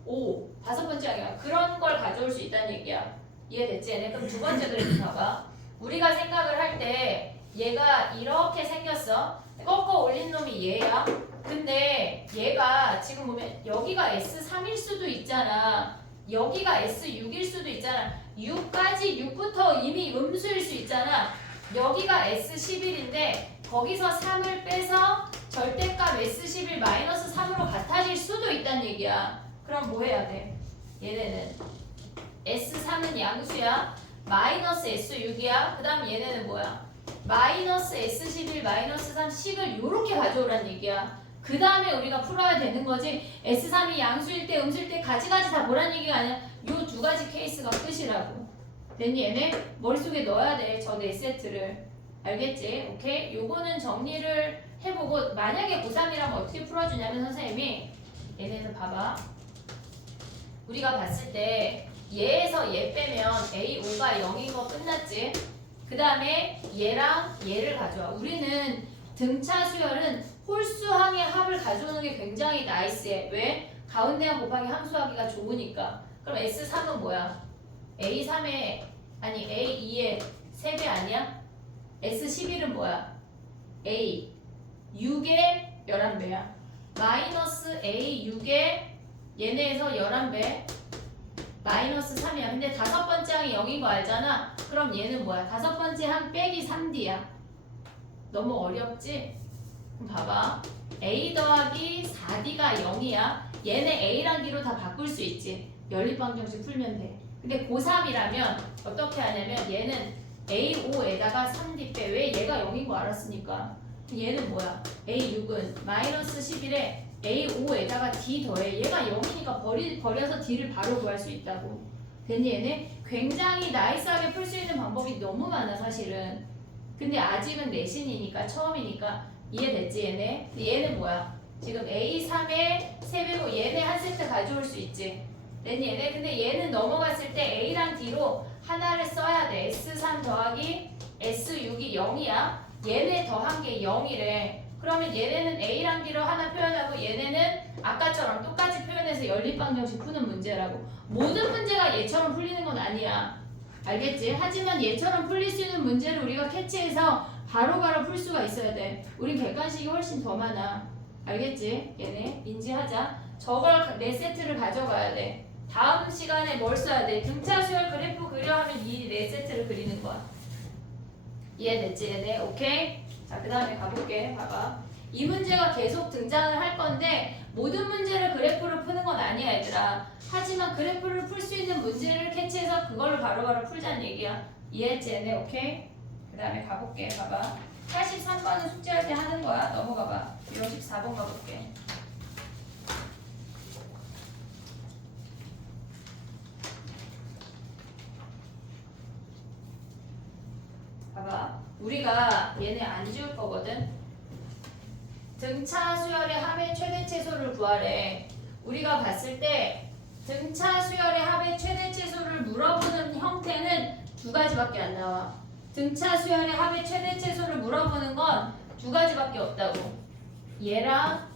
5. 다섯 번째 항이야. 그런 걸 가져올 수 있다는 얘기야. 이해됐지 얘네? 그럼 두 번째 그래프 봐봐. 우리가 생각을 할 때 얘가 이렇게 생겼어. 꺾어 올린 놈이 얘야. 근데 얘가 지금 보면 여기가 S3일 수도 있잖아. 여기가 S6일 수도 있잖아. 6까지 6부터 이미 음수일 수 있잖아. 여기가 S11인데 거기서 3을 빼서 절대값 S11 마이너스 3으로 같아질 수도 있다는 얘기야. 그럼 뭐 해야 돼? 얘네는 S3은 양수야. 마이너스 S6이야. 그 다음 얘네는 뭐야? 마이너스 S11 마이너스 3 식을 요렇게 가져오란 얘기야. 그 다음에 우리가 풀어야 되는 거지. S3이 양수일 때 음수일 때 가지가지 다 뭐란 얘기가 아니야. 요 두 가지 케이스가 끝이라고. 됐니 얘네? 머릿속에 넣어야 돼. 저 네 세트를. 알겠지? 오케이? 요거는 정리를 해보고 만약에 고3이라면 어떻게 풀어주냐면 선생님이 얘네는 봐봐. 우리가 봤을 때 얘에서 얘 빼면 A5가 0인 거 끝났지? 그 다음에 얘랑 얘를 가져와. 우리는 등차 수열은 홀수항의 합을 가져오는 게 굉장히 나이스해. 왜? 가운데항 곱하기 함수하기가 좋으니까. 그럼 S3은 뭐야? A3의 아니 A2의 3배 아니야? S11은 뭐야? A 6의 11배야. 마이너스 A6의 얘네에서 11배 마이너스 3이야. 근데 다섯 번째 항이 0인 거 알잖아? 그럼 얘는 뭐야? 다섯 번째 항 빼기 3D야. 너무 어렵지? 그럼 봐봐. A 더하기 4D가 0이야. 얘네 A랑 D로 다 바꿀 수 있지. 연립방정식 풀면 돼. 근데 고3이라면 어떻게 하냐면 얘는 A5에다가 3D 빼. 왜? 얘가 0인 거 알았으니까. 얘는 뭐야? A6은 마이너스 11에 A5에다가 D 더해. 얘가 0이니까 버려서 D를 바로 구할 수 있다고. 됐니 얘네? 굉장히 나이스하게 풀 수 있는 방법이 너무 많아 사실은. 근데 아직은 내신이니까 처음이니까 이해됐지 얘네? 근데 얘는 뭐야? 지금 A3의 3배고 얘네 한 세트 가져올 수 있지. 됐니 얘네? 근데 얘는 넘어갔을 때 A랑 D로 하나를 써야 돼. S3 더하기 S6이 0이야. 얘네 더한 게 0이래. 그러면 얘네는 A랑 D로 하나 표현하고 얘네는 아까처럼 똑같이 표현해서 연립방정식 푸는 문제라고. 모든 문제가 얘처럼 풀리는 건 아니야. 알겠지? 하지만 얘처럼 풀릴 수 있는 문제를 우리가 캐치해서 바로바로 풀 수가 있어야 돼. 우린 객관식이 훨씬 더 많아. 알겠지? 얘네 인지하자. 저걸 네 세트를 가져가야 돼. 다음 시간에 뭘 써야 돼? 등차 수열 그래프 그려 하면 이 네 세트를 그리는 거야. 이해됐지 얘네? 오케이? 자, 그 다음에 가볼게. 봐봐. 이 문제가 계속 등장을 할 건데 모든 문제를 그래프로 푸는 건 아니야 얘들아. 하지만 그래프를 풀 수 있는 문제를 캐치해서 그걸로 바로바로 풀자는 얘기야. 이해했지 얘네? 오케이? 그 다음에 가볼게. 봐봐. 83번은 숙제할 때 하는 거야. 넘어가봐. 64번 가볼게. 봐봐. 우리가 얘네 안 지울 거거든. 등차 수열의 합의 최대 최소를 구하래. 우리가 봤을 때 등차 수열의 합의 최대 최소를 물어보는 형태는 두 가지밖에 안 나와. 등차 수열의 합의 최대 최소를 물어보는 건 두 가지밖에 없다고. 얘랑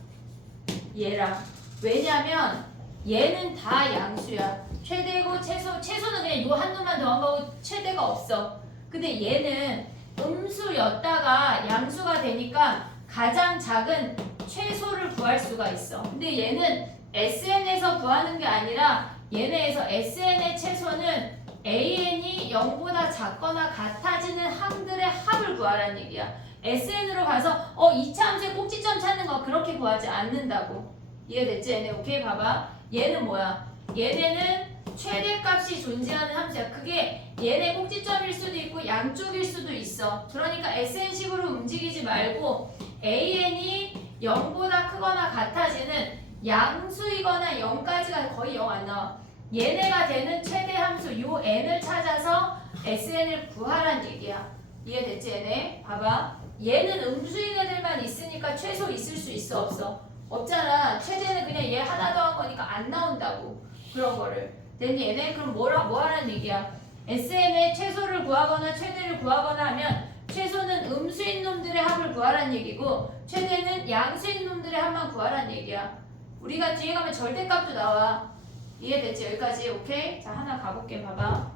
얘랑. 왜냐면 얘는 다 양수야. 최대고 최소는 그냥 요 한 놈만 더한 거고 최대가 없어. 근데 얘는 음수였다가 양수가 되니까 가장 작은 최소를 구할 수가 있어. 근데 얘는 SN에서 구하는 게 아니라 얘네에서 SN의 최소는 AN이 0보다 작거나 같아지는 항들의 합을 구하라는 얘기야. SN으로 가서 이차 함수의 꼭지점 찾는 거 그렇게 구하지 않는다고. 이해됐지? 얘네 오케이 봐봐. 얘는 뭐야? 얘네는 최대값이 존재하는 함수야. 그게 얘네 꼭지점일 수도 있고 양쪽일 수도 있어. 그러니까 SN식으로 움직이지 말고 AN이 0보다 크거나 같아지는 양수이거나 0까지가 거의 0 안 나와. 얘네가 되는 최대 함수 요 n을 찾아서 SN을 구하란 얘기야. 이해됐지 얘네? 봐봐. 얘는 음수인 애들만 있으니까 최소 있을 수 있어 없어? 없잖아. 최대는 그냥 얘 하나 더한 거니까 안 나온다고. 그런 거를. 됐니 얘네? 그럼 뭐 하라는 얘기야? SN의 최소를 구하거나 최대를 구하거나 하면 최소는 음수인 놈들의 합을 구하란 얘기고 최대는 양수인 놈들의 합만 구하란 얘기야. 우리가 뒤에 가면 절대값도 나와. 이해됐지? 여기까지 오케이? 자 하나 가볼게. 봐봐.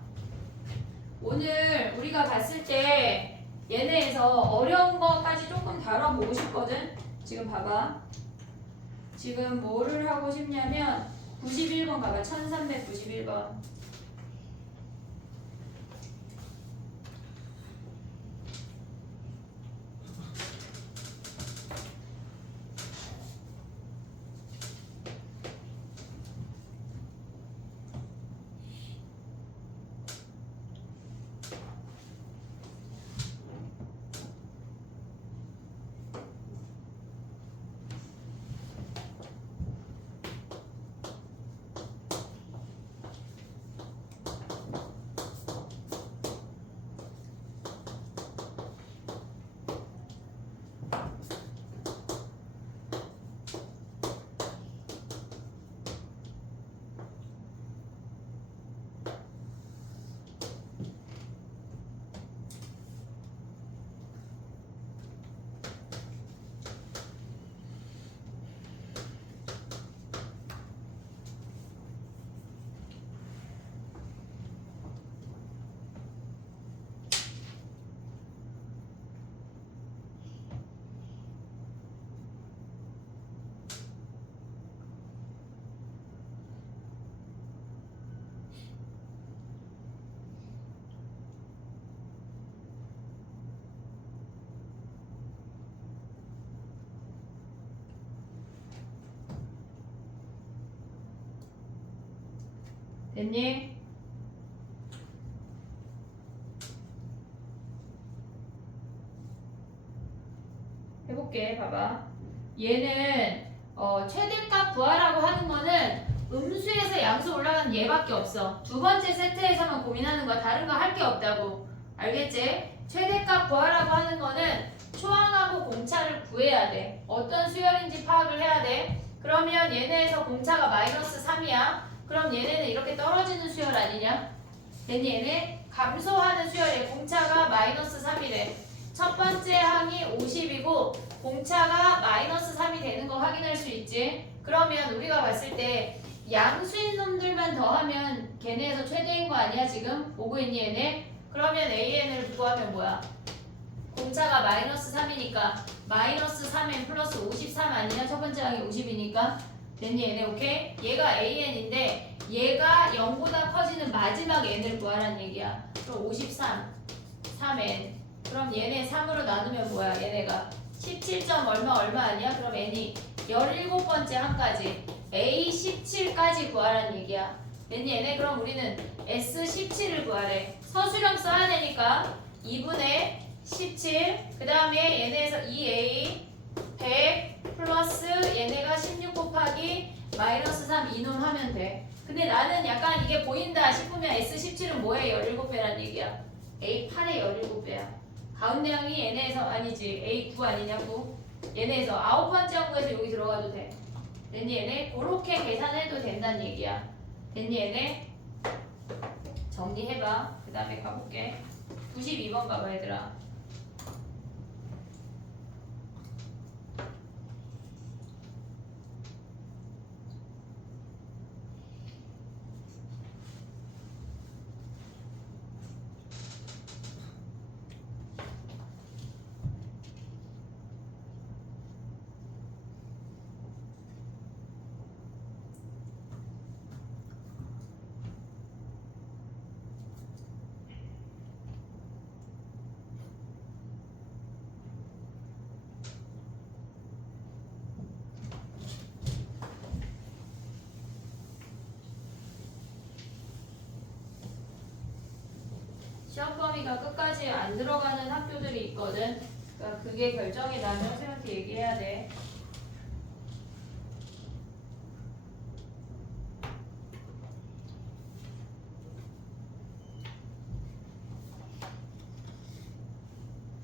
오늘 우리가 봤을 때 얘네에서 어려운 거까지 조금 다뤄보고 싶거든. 지금 봐봐. 지금 뭐를 하고 싶냐면 91번 가봐. 1391번. 됐니? 해볼게. 봐봐. 얘는 최대값 구하라고 하는 거는 음수에서 양수 올라가는 얘밖에 없어. 두 번째 세트에서만 고민하는 거야. 다른 거 할 게 없다고. 알겠지? 최대값 구하라고 하는 거는 초항하고 공차를 구해야 돼. 어떤 수열인지 파악을 해야 돼. 그러면 얘네에서 공차가 마이너스 3이야. 그럼 얘네는 이렇게 떨어지는 수열 아니냐? 됐니? 얘네 감소하는 수열에 공차가 마이너스 3이래. 첫 번째 항이 50이고 공차가 마이너스 3이 되는 거 확인할 수 있지? 그러면 우리가 봤을 때 양수인 놈들만 더하면 걔네에서 최대인 거 아니야 지금? 보고 있니 얘네? 그러면 AN을 구하면 뭐야? 공차가 마이너스 3이니까 마이너스 3n 플러스 53 아니야? 첫 번째 항이 50이니까 됐니 얘네 오케이? 얘가 AN인데 얘가 0보다 커지는 마지막 n을 구하라는 얘기야. 그럼 53 3n 그럼 얘네 3으로 나누면 뭐야? 얘네가 17점 얼마 아니야? 그럼 n이 17번째 항까지 A17까지 구하라는 얘기야. 됐니 얘네? 그럼 우리는 S17을 구하래. 서술형 써야 되니까 2분의 17 그 다음에 얘네에서 2A 100 플러스 얘네가 16 곱하기 마이너스 3 이놈하면 돼. 근데 나는 약간 이게 보인다 싶으면 S17은 뭐해? 17배란 얘기야. A8의 17배야. 가운데 항이 얘네에서 아니지 A9 아니냐고. 얘네에서 9번째 항구에서 여기 들어가도 돼. 됐니 얘네? 그렇게 계산해도 된다는 얘기야. 됐니 얘네? 정리해봐. 그 다음에 가볼게. 92번 가봐 얘들아. 시험 범위가 끝까지 안 들어가는 학교들이 있거든. 그러니까 그게 결정이 나면 선생님한테 얘기해야 돼.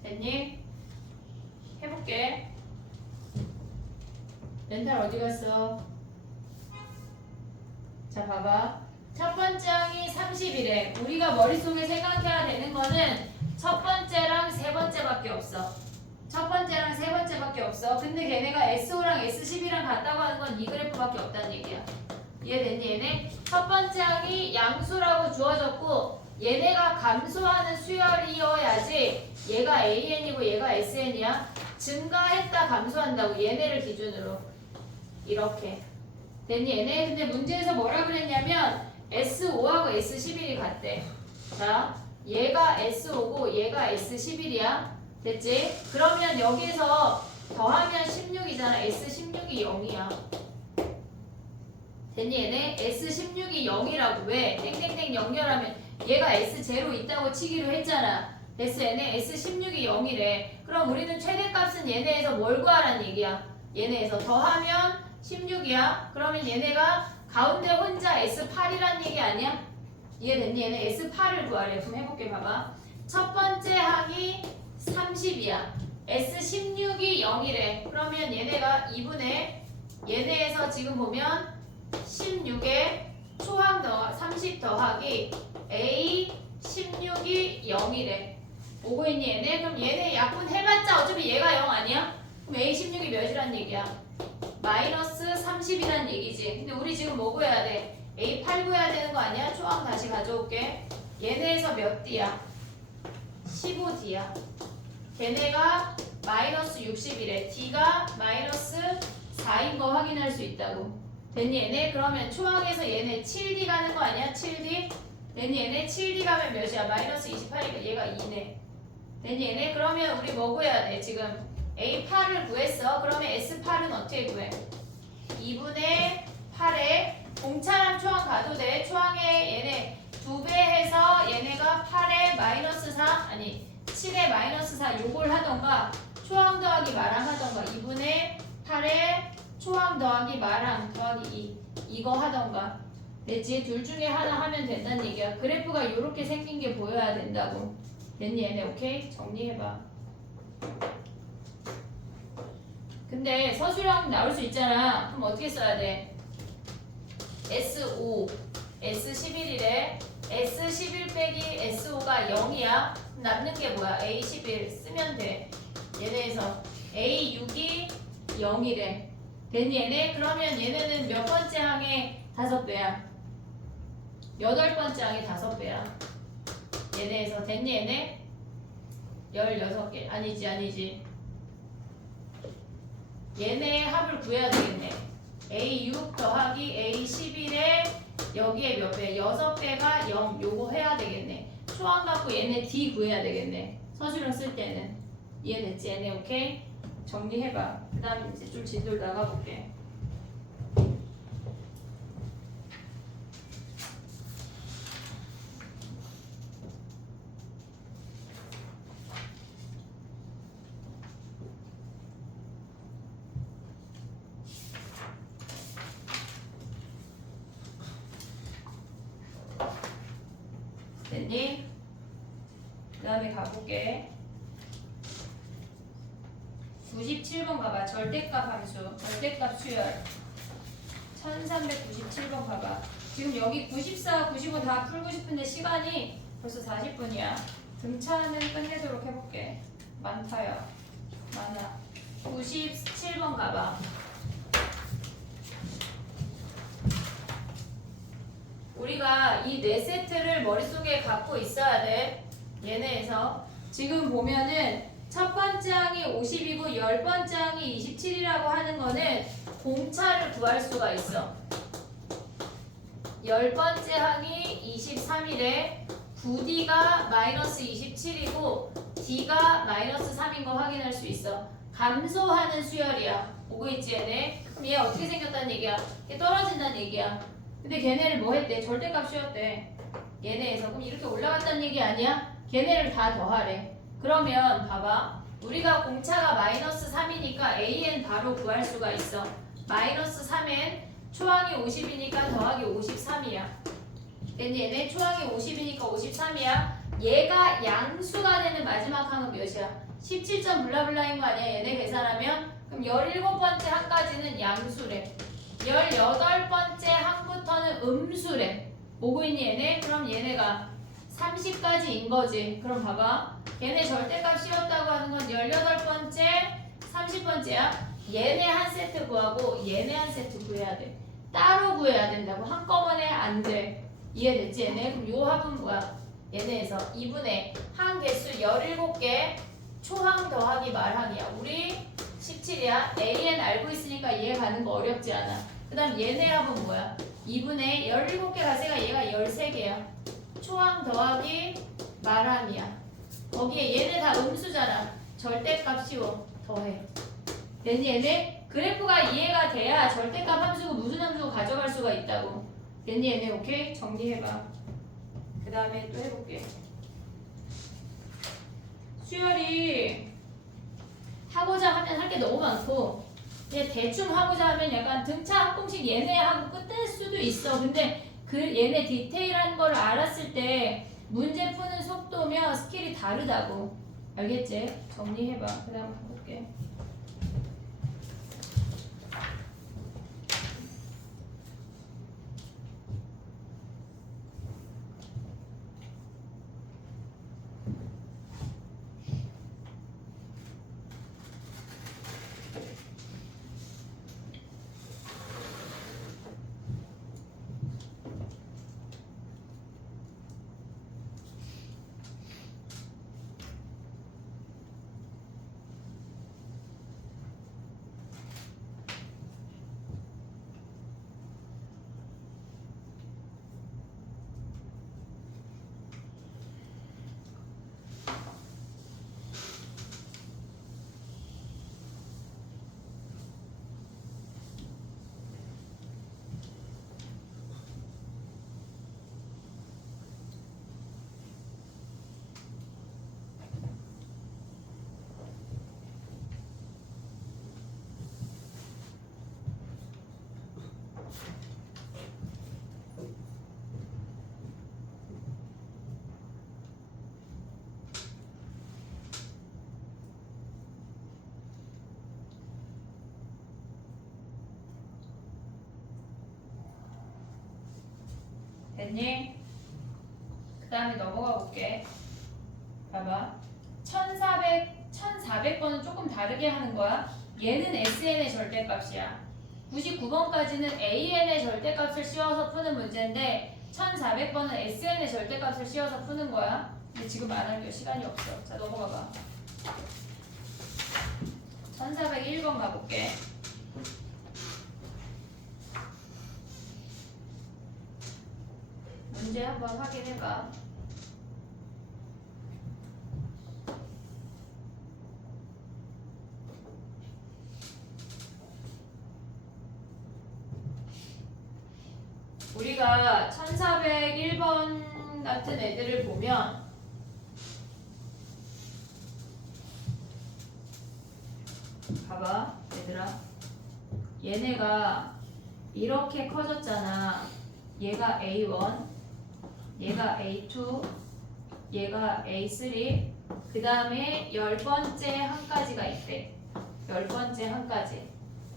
됐니? 해볼게. 렌탈 어디 갔어? 자, 봐봐. 첫 번째 항이 30이래. 우리가 머릿속에 생각해야 되는 거는 첫 번째랑 세 번째밖에 없어. 첫 번째랑 세 번째밖에 없어. 근데 걔네가 S5랑 S10이랑 같다고 하는 건 이 그래프밖에 없다는 얘기야. 이해됐니 얘네? 첫 번째 항이 양수라고 주어졌고 얘네가 감소하는 수열이어야지 얘가 AN이고 얘가 SN이야. 증가했다 감소한다고 얘네를 기준으로 이렇게 됐니 얘네? 근데 문제에서 뭐라 그랬냐면 S5하고 S11이 같대. 자, 얘가 S5고 얘가 S11이야. 됐지? 그러면 여기서 더하면 16이잖아. S16이 0이야. 됐니 얘네? S16이 0이라고. 왜? 땡땡땡 연결하면 얘가 S0 있다고 치기로 했잖아. 됐어 얘네? S16이 0이래. 그럼 우리는 최대값은 얘네에서 뭘 구하라는 얘기야? 얘네에서 더하면 16이야. 그러면 얘네가 가운데 혼자 S8이란 얘기 아니야? 이해됐니? 얘네 S8을 구하래. 그럼 해볼게. 봐봐. 첫 번째 항이 30이야. S16이 0이래. 그러면 얘네가 2분의 얘네에서 지금 보면 16에 초항 30 더하기 A 16이 0이래. 오고 있니 얘네? 그럼 얘네 약분 해봤자 어차피 얘가 0 아니야? 그럼 A 16이 몇이란 얘기야? 마이너스 30이란 얘기지. 근데 우리 지금 뭐 구해야 돼? A 8 구해야 되는 거 아니야? 초항 다시 가져올게. 얘네에서 몇 D야? 15D야. 걔네가 마이너스 60이래. D가 마이너스 4인 거 확인할 수 있다고. 됐니 얘네? 그러면 초항에서 얘네 7D 가는 거 아니야? 7D? 됐니 얘네? 7D 가면 몇이야? 마이너스 28이니까 얘가 2네. 됐니 얘네? 그러면 우리 뭐 구해야 돼? 지금 A8을 구했어. 그러면 S8은 어떻게 구해? 2분의 8에 공차랑 초항 가도 돼. 초항에 얘네 2배 해서 얘네가 8에 마이너스 4 아니 7에 마이너스 4 요걸 하던가 초항 더하기 마랑 하던가 2분의 8에 초항 더하기 마랑 더하기 2 이거 하던가 됐지? 둘 중에 하나 하면 된다는 얘기야. 그래프가 이렇게 생긴 게 보여야 된다고. 됐니 얘네? 오케이? 정리해봐. 근데 서술형 나올 수 있잖아. 그럼 어떻게 써야 돼? S5, S11이래. S11 빼기 S5가 0이야. 남는 게 뭐야? A11 쓰면 돼. 얘네에서 A6이 0이래. 됐니 얘네? 그러면 얘네는 몇 번째 항에 5배야? 8번째 항에 5배야. 얘네에서 됐니 얘네? 16개. 아니지. 얘네의 합을 구해야 되겠네. A6 더하기 A11에 여기에 몇 배? 6배가 0. 요거 해야 되겠네. 초항 갖고 얘네 D 구해야 되겠네. 서술형 쓸 때는. 이해됐지? 얘네 오케이? 정리해봐. 그 다음에 이제 좀 진도를 나가볼게. 됐니? 그 다음에 가볼게. 97번 가봐. 절대값 함수. 절대값 수열. 1397번 가봐. 지금 여기 94, 95 다 풀고 싶은데 시간이 벌써 40분이야. 등차는 끝내도록 해볼게. 많다요. 많아. 97번 가봐. 우리가 이 네 세트를 머릿속에 갖고 있어야 돼. 얘네에서 지금 보면은 첫 번째 항이 50이고 10번째 항이 27이라고 하는 거는 공차를 구할 수가 있어. 10번째 항이 23이래. 9D가 마이너스 27이고 D가 마이너스 3인 거 확인할 수 있어. 감소하는 수열이야. 보고 있지 얘네? 그럼 얘 어떻게 생겼다는 얘기야? 얘 떨어진다는 얘기야. 근데 걔네를 뭐 했대? 절대값 씌웠대. 얘네에서. 그럼 이렇게 올라갔다는 얘기 아니야? 걔네를 다 더하래. 그러면 봐봐. 우리가 공차가 마이너스 3이니까 AN 바로 구할 수가 있어. 마이너스 3N 초항이 50이니까 더하기 53이야. 근데 얘네 초항이 50이니까 53이야. 얘가 양수가 되는 마지막 항은 몇이야? 17점 블라블라인 거 아니야? 얘네 계산하면? 그럼 17번째 항까지는 양수래. 18번째 항부터는 음수래. 오고 있니 얘네? 그럼 얘네가 30까지인 거지. 그럼 봐봐. 얘네 절대값 씌웠다고 하는 건 18번째, 30번째야. 얘네 한 세트 구하고 얘네 한 세트 구해야 돼. 따로 구해야 된다고. 한꺼번에 안 돼. 이해됐지 얘네? 그럼 요 합은 뭐야? 얘네에서 2분의 항 개수 17개 초항 더하기 말항이야. 우리 17이야. AN 알고 있으니까 이해 가는 거 어렵지 않아. 그 다음 얘네 합은 뭐야? 2분의 17개 가세가 얘가 13개야. 초항 더하기 말항이야. 거기에 얘네 다 음수잖아. 절대값 씌워. 더해. 됐니 얘네? 그래프가 이해가 돼야 절대값 함수고 무슨 함수고 가져갈 수가 있다고. 됐니 얘네? 오케이? 정리해봐. 그 다음에 또 해볼게. 수열이 하고자 하면 할 게 너무 많고 그냥 대충 하고자 하면 약간 등차 한 공씩 얘네 하고 끝낼 수도 있어. 근데 그 얘네 디테일한 걸 알았을 때 문제 푸는 속도며 스킬이 다르다고. 알겠지? 정리해봐. 그 다음 가볼게. 됐니? 그 다음에 넘어가 볼게. 봐봐. 1400번은 조금 다르게 하는 거야. 얘는 SN의 절대값이야. 99번까지는 AN의 절대값을 씌워서 푸는 문제인데 1400번은 SN의 절대값을 씌워서 푸는 거야. 근데 지금 말할 시간이 없어. 자, 넘어가 봐. 1401번 가볼게. 문제 한번 확인해봐. 우리가 1401번 같은 애들을 보면 봐봐 얘들아, 얘네가 이렇게 커졌잖아. 얘가 A1, 얘가 A2, 얘가 A3, 그 다음에 10번째 한까지가 있대. 10번째 한까지.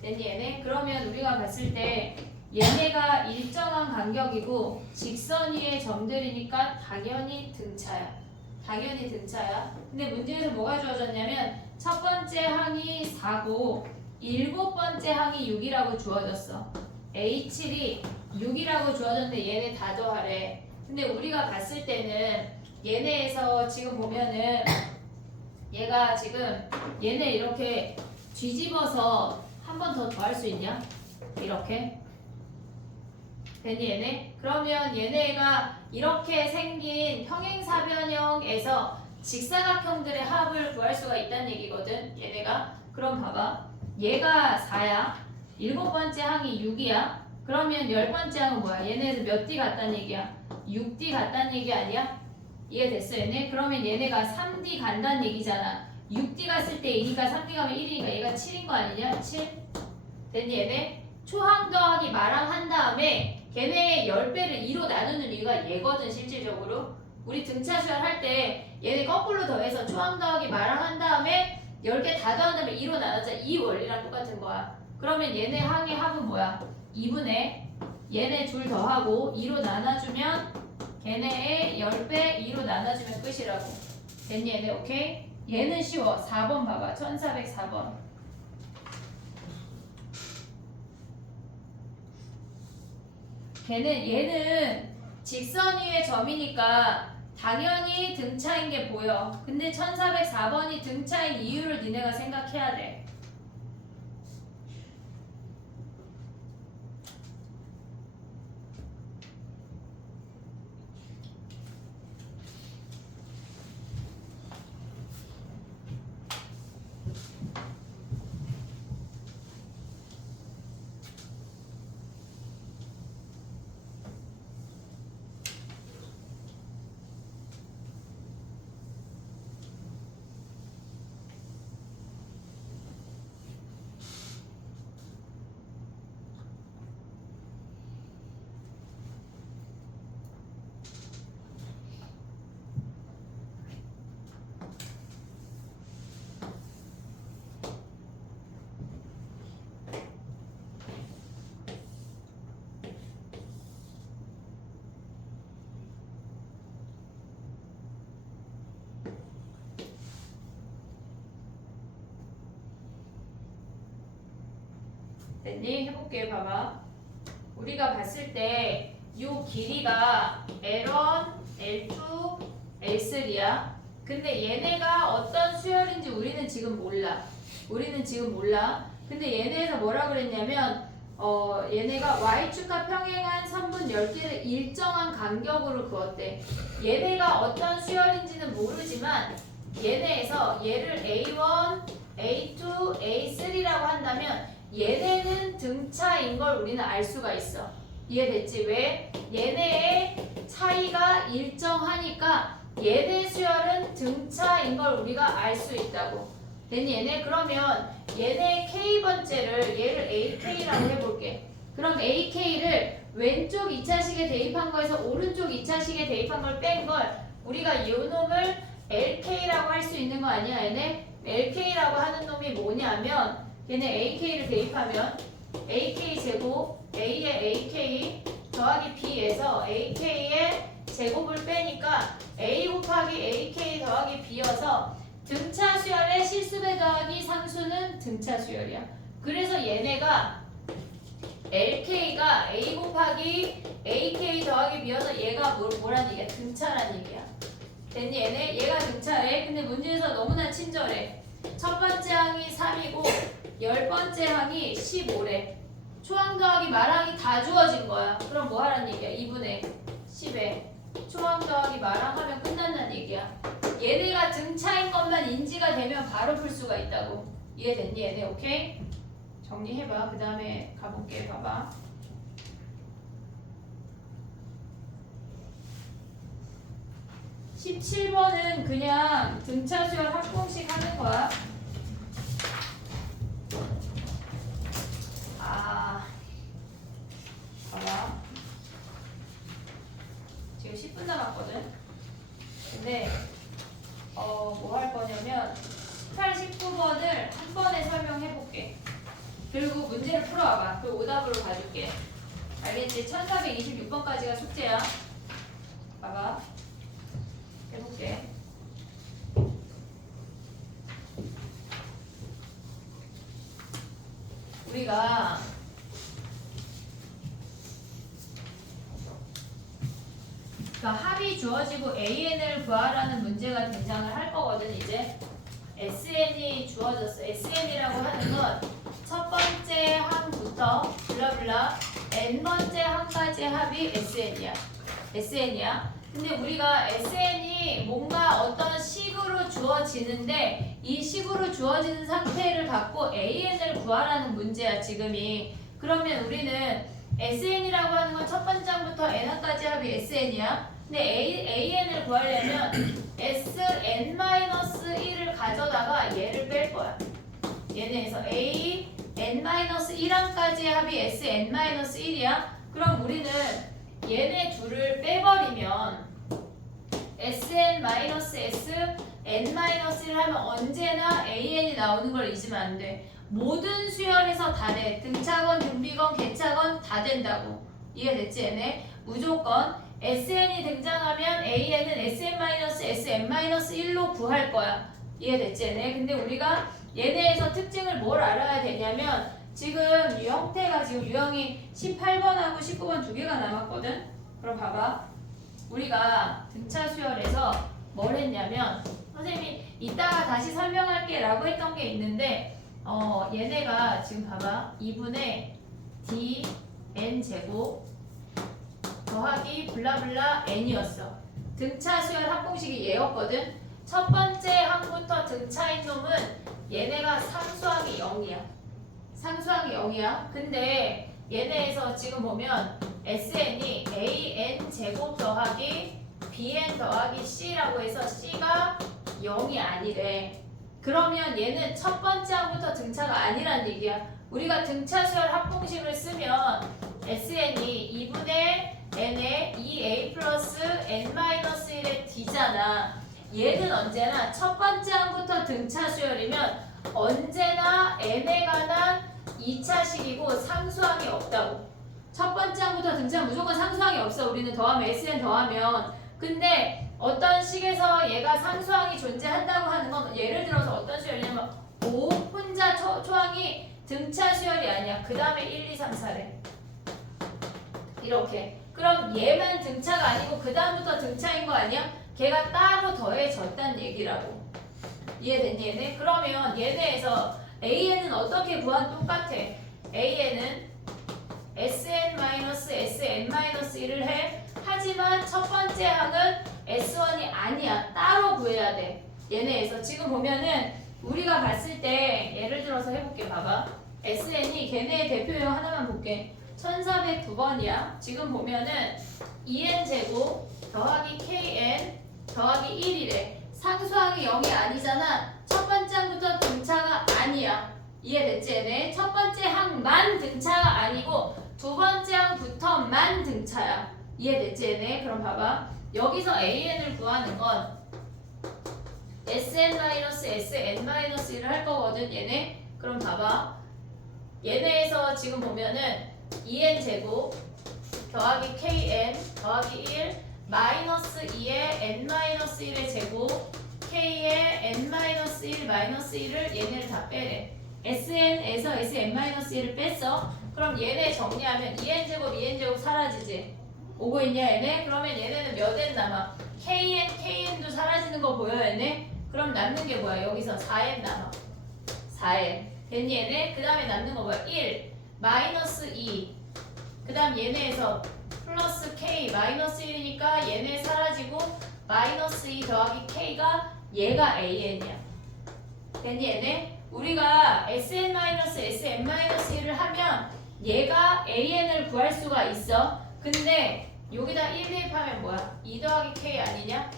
됐니 얘네? 그러면 우리가 봤을 때 얘네가 일정한 간격이고 직선 위의 점들이니까 당연히 등차야. 당연히 등차야. 근데 문제에서 뭐가 주어졌냐면 첫 번째 항이 4고 7번째 항이 6이라고 주어졌어. A7이 6이라고 주어졌는데 얘네 다 더하래. 근데 우리가 봤을 때는 얘네에서 지금 보면은 얘가 지금 얘네 이렇게 뒤집어서 한 번 더 더할 수 있냐? 이렇게. 됐니 얘네? 그러면 얘네가 이렇게 생긴 평행사변형에서 직사각형들의 합을 구할 수가 있다는 얘기거든. 얘네가. 그럼 봐봐. 얘가 4야. 7번째 항이 6이야. 그러면 10번째 항은 뭐야? 얘네에서 몇 D 같다는 얘기야? 6D 같다는 얘기 아니야? 이해됐어 얘네? 그러면 얘네가 3D 간다는 얘기잖아. 6D 갔을 때 2니까 3D 가면 1이니까 얘가 7인 거 아니냐? 7? 됐니 얘네? 초항 더하기 마랑 한 다음에 걔네 10배를 2로 나누는 이유가 얘거든 실질적으로. 우리 등차 수열 할 때 얘네 거꾸로 더해서 초항 더하기 마랑 한 다음에 10개 다 더한 다음에 2로 나누자. 이 원리랑 똑같은 거야. 그러면 얘네 항의 합은 뭐야? 2분의 얘네 둘 더하고 2로 나눠주면 걔네의 10배 2로 나눠주면 끝이라고. 됐니 얘네? 오케이? 얘는 쉬워. 4번 봐봐. 1404번. 얘는 직선 위의 점이니까 당연히 등차인 게 보여. 근데 1404번이 등차인 이유를 니네가 생각해야 돼. 됐니? 해볼게. 봐봐. 우리가 봤을 때 이 길이가 L1, L2, L3야. 근데 얘네가 어떤 수열인지 우리는 지금 몰라. 근데 얘네에서 뭐라 그랬냐면 얘네가 Y축과 평행한 선분 10개를 일정한 간격으로 그었대. 얘네가 어떤 수열인지는 모르지만 얘네에서 얘를 A1, A2, A3라고 한다면 얘네는 등차인 걸 우리는 알 수가 있어. 이해됐지? 왜? 얘네의 차이가 일정하니까 얘네 수열은 등차인 걸 우리가 알 수 있다고. 됐니 얘네? 그러면 얘네 K번째를 얘를 AK라고 해볼게. 그럼 AK를 왼쪽 2차식에 대입한 거에서 오른쪽 2차식에 대입한 걸 뺀 걸 우리가 이 놈을 LK라고 할 수 있는 거 아니야 얘네? LK라고 하는 놈이 뭐냐면 얘네 AK를 대입하면 AK 제곱 A의 AK 더하기 B에서 AK의 제곱을 빼니까 A 곱하기 AK 더하기 B여서 등차 수열의 실수배 더하기 상수는 등차 수열이야. 그래서 얘네가 LK가 A 곱하기 AK 더하기 B여서 얘가 뭐란 얘기야? 등차란 얘기야. 됐니 얘네? 얘가 등차래. 근데 문제에서 너무나 친절해. 첫 번째 항이 3이고 10번째 항이 15래. 초항 더하기 말항이 다 주어진 거야. 그럼 뭐 하란 얘기야? 2분의 10에 초항 더하기 말항 하면 끝난다는 얘기야. 얘네가 등차인 것만 인지가 되면 바로 풀 수가 있다고. 이해됐니 얘네? 오케이? 정리해봐. 그 다음에 가볼게. 봐봐. (17번은) 그냥 등차 수열 합공식 하는 거야. 봐봐. 지금 10분 남았거든. 근데 뭐 할 거냐면 18, 19번을 한 번에 설명해 볼게. 그리고 문제를 풀어와봐. 그 오답으로 가줄게. 알겠지? 1426번까지가 숙제야. 봐봐. 해볼게. 우리가 합이 주어지고 AN을 구하라는 문제가 등장을 할 거거든. 이제 SN이 주어졌어. SN이라고 하는 건 첫 번째 항부터 블라블라 n번째 항까지 합이 SN이야. 근데 우리가 SN이 뭔가 어떤 식으로 주어지는데 이 식으로 주어지는 상태를 갖고 AN을 구하라는 문제야 지금이. 그러면 우리는 SN이라고 하는 건 첫 번째 항부터 n항까지 합이 SN이야. 근데 AN을 구하려면 SN-1을 가져다가 얘를 뺄 거야. 얘네에서 AN-1항까지의 합이 SN-1이야. 그럼 우리는 얘네 둘을 빼버리면 SN-SN-1을 하면 언제나 AN이 나오는 걸 잊으면 안 돼. 모든 수열에서 다 돼. 등차건, 등비건, 개차건 다 된다고. 이해됐지 얘네? 무조건 SN이 등장하면 AN은 SN-SN-1로 구할 거야. 이해됐지 얘네? 근데 우리가 얘네에서 특징을 뭘 알아야 되냐면 지금 형태가 지금 유형이 18번하고 19번 두 개가 남았거든? 그럼 봐봐. 우리가 등차 수열에서 뭘 했냐면 선생님이 이따가 다시 설명할게 라고 했던 게 있는데 얘네가 지금 봐봐 2분의 dn제곱 더하기 블라블라 n이었어. 등차 수열 합공식이 얘였거든. 첫 번째 항부터 등차인 놈은 얘네가 상수항이 0이야. 상수항이 0이야. 근데 얘네에서 지금 보면 SN이 AN 제곱 더하기 BN 더하기 C라고 해서 C가 0이 아니래. 그러면 얘는 첫 번째 항부터 등차가 아니란 얘기야. 우리가 등차 수열 합공식을 쓰면 SN이 2분의 n에 2a 플러스 n-1의 d잖아. 얘는 언제나 첫 번째 항부터 등차 수열이면 언제나 n에 관한 2차식이고 상수항이 없다고. 첫 번째 항부터 등차는 무조건 상수항이 없어. 우리는 더하면 SN 더하면. 근데 어떤 식에서 얘가 상수항이 존재한다고 하는 건 예를 들어서 어떤 수열이냐면 5 혼자 초항이 등차 수열이 아니야. 그 다음에 1, 2, 3, 4래. 이렇게. 그럼 얘만 등차가 아니고 그 다음부터 등차인 거 아니야? 걔가 따로 더해졌단 얘기라고. 이해됐니 얘네? 그러면 얘네에서 AN은 어떻게 구한 똑같아. AN은 SN-SN-1을 해. 하지만 첫 번째 항은 S1이 아니야. 따로 구해야 돼. 얘네에서 지금 보면은 우리가 봤을 때 예를 들어서 해볼게. 봐봐. SN이 걔네의 대표형 하나만 볼게. 1409번이야. 지금 보면은 2n제곱 더하기 kn 더하기 1이래. 상수항이 0이 아니잖아. 첫 번째 항부터 등차가 아니야. 이해됐지 얘네? 첫 번째 항만 등차가 아니고 두 번째 항부터만 등차야. 이해됐지 얘네? 그럼 봐봐. 여기서 AN을 구하는 건 SN-SN-1을 할 거거든 얘네? 그럼 봐봐. 얘네에서 지금 보면은 2n제곱 더하기 kn 더하기 1 마이너스 2의 n-1의 제곱 k의 n-1 마이너스 1을 얘네를 다 빼래. sn에서 sn-1을 뺐어. 그럼 얘네 정리하면 2n제곱 2n제곱 사라지지. 오고 있냐 얘네? 그러면 얘네는 몇 n 남아? kn도 사라지는 거 보여 얘네? 그럼 남는 게 뭐야? 여기서 4n 남아. 4n 됐니 얘네? 그 다음에 남는 거 뭐야? 1 마이너스 2 그 다음 얘네에서 플러스 k 마이너스 1이니까 얘네 사라지고 마이너스 2 더하기 k가 얘가 an이야. 됐니 얘네? 우리가 sn-sn-1을 하면 얘가 an을 구할 수가 있어. 근데 여기다 1 대입하면 뭐야? 2 더하기 k 아니냐?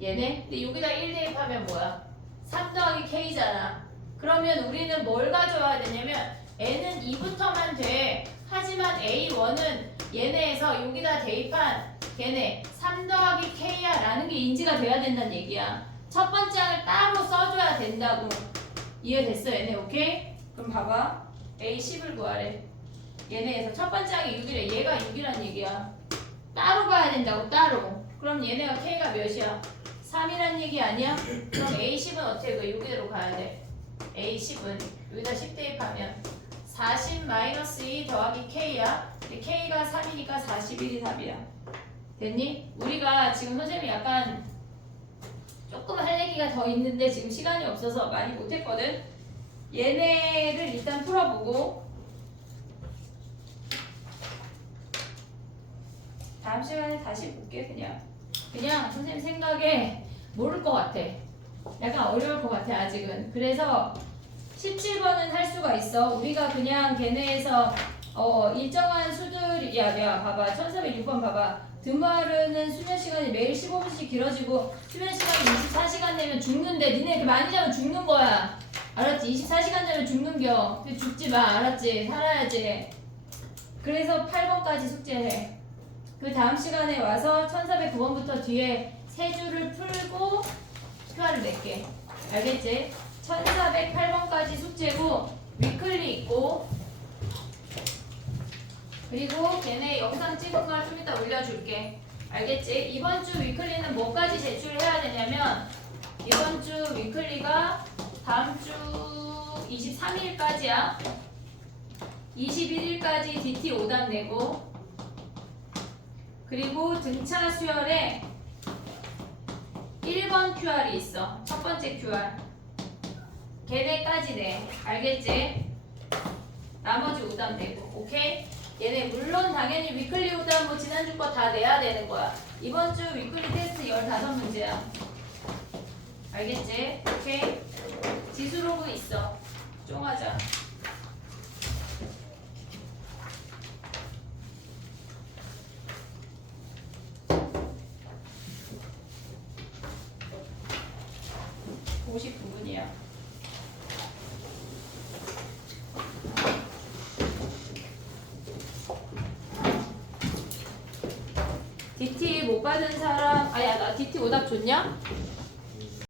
얘네? 근데 여기다 1 대입하면 뭐야? 3 더하기 k잖아. 그러면 우리는 뭘 가져와야 되냐면 n은 2부터만 돼. 하지만 a1은 얘네에서 여기다 대입한 걔네 3 더하기 k야 라는 게 인지가 돼야 된다는 얘기야. 첫 번째 항을 따로 써줘야 된다고. 이해됐어 얘네? 오케이? 그럼 봐봐. a10을 구하래. 얘네에서 첫 번째 항이 6이래. 얘가 6이란 얘기야. 따로 가야 된다고 따로. 그럼 얘네가 k가 몇이야? 3이란 얘기 아니야? 그럼 a10은 어떻게 그 여기로 가야 돼? a10은 여기다 10 대입하면 40-2 더하기 k야. 근데 k가 3이니까 41이 답이야. 됐니? 우리가 지금 선생님이 약간 조금 할 얘기가 더 있는데 지금 시간이 없어서 많이 못했거든. 얘네를 일단 풀어보고 다음 시간에 다시 볼게. 그냥 선생님 생각에 모를 것 같아. 약간 어려울 것 같아 아직은. 그래서 17번은 할 수가 있어. 우리가 그냥 걔네에서 일정한 수들이 야 봐봐 1406번 봐봐. 등하르는 수면 시간이 매일 15분씩 길어지고 수면 시간이 24시간 되면 죽는데 니네 이렇게 많이 자면 죽는 거야. 알았지? 24시간 되면 죽는겨. 죽지 마. 알았지? 살아야지. 그래서 8번까지 숙제해. 그 다음 시간에 와서 1409번부터 뒤에 세 줄을 풀고 QR을 낼게. 알겠지? 1408번까지 숙제고 위클리 있고 그리고 걔네 영상 찍은 걸 좀 이따 올려줄게. 알겠지? 이번 주 위클리는 뭐까지 제출해야 되냐면 이번 주 위클리가 다음 주 23일까지야. 21일까지 DT 오답 내고 그리고 등차 수열에 1번 QR이 있어. 첫 번째 QR. 걔네까지 내. 알겠지? 나머지 오답 내고. 오케이? 얘네 물론 당연히 위클리 오답 뭐 지난주 거 다 내야 되는 거야. 이번 주 위클리 테스트 15문제야. 알겠지? 오케이? 지수로그 있어. 쫑하자. DT 못 받은 사람, 아야 나 DT 오답 줬냐?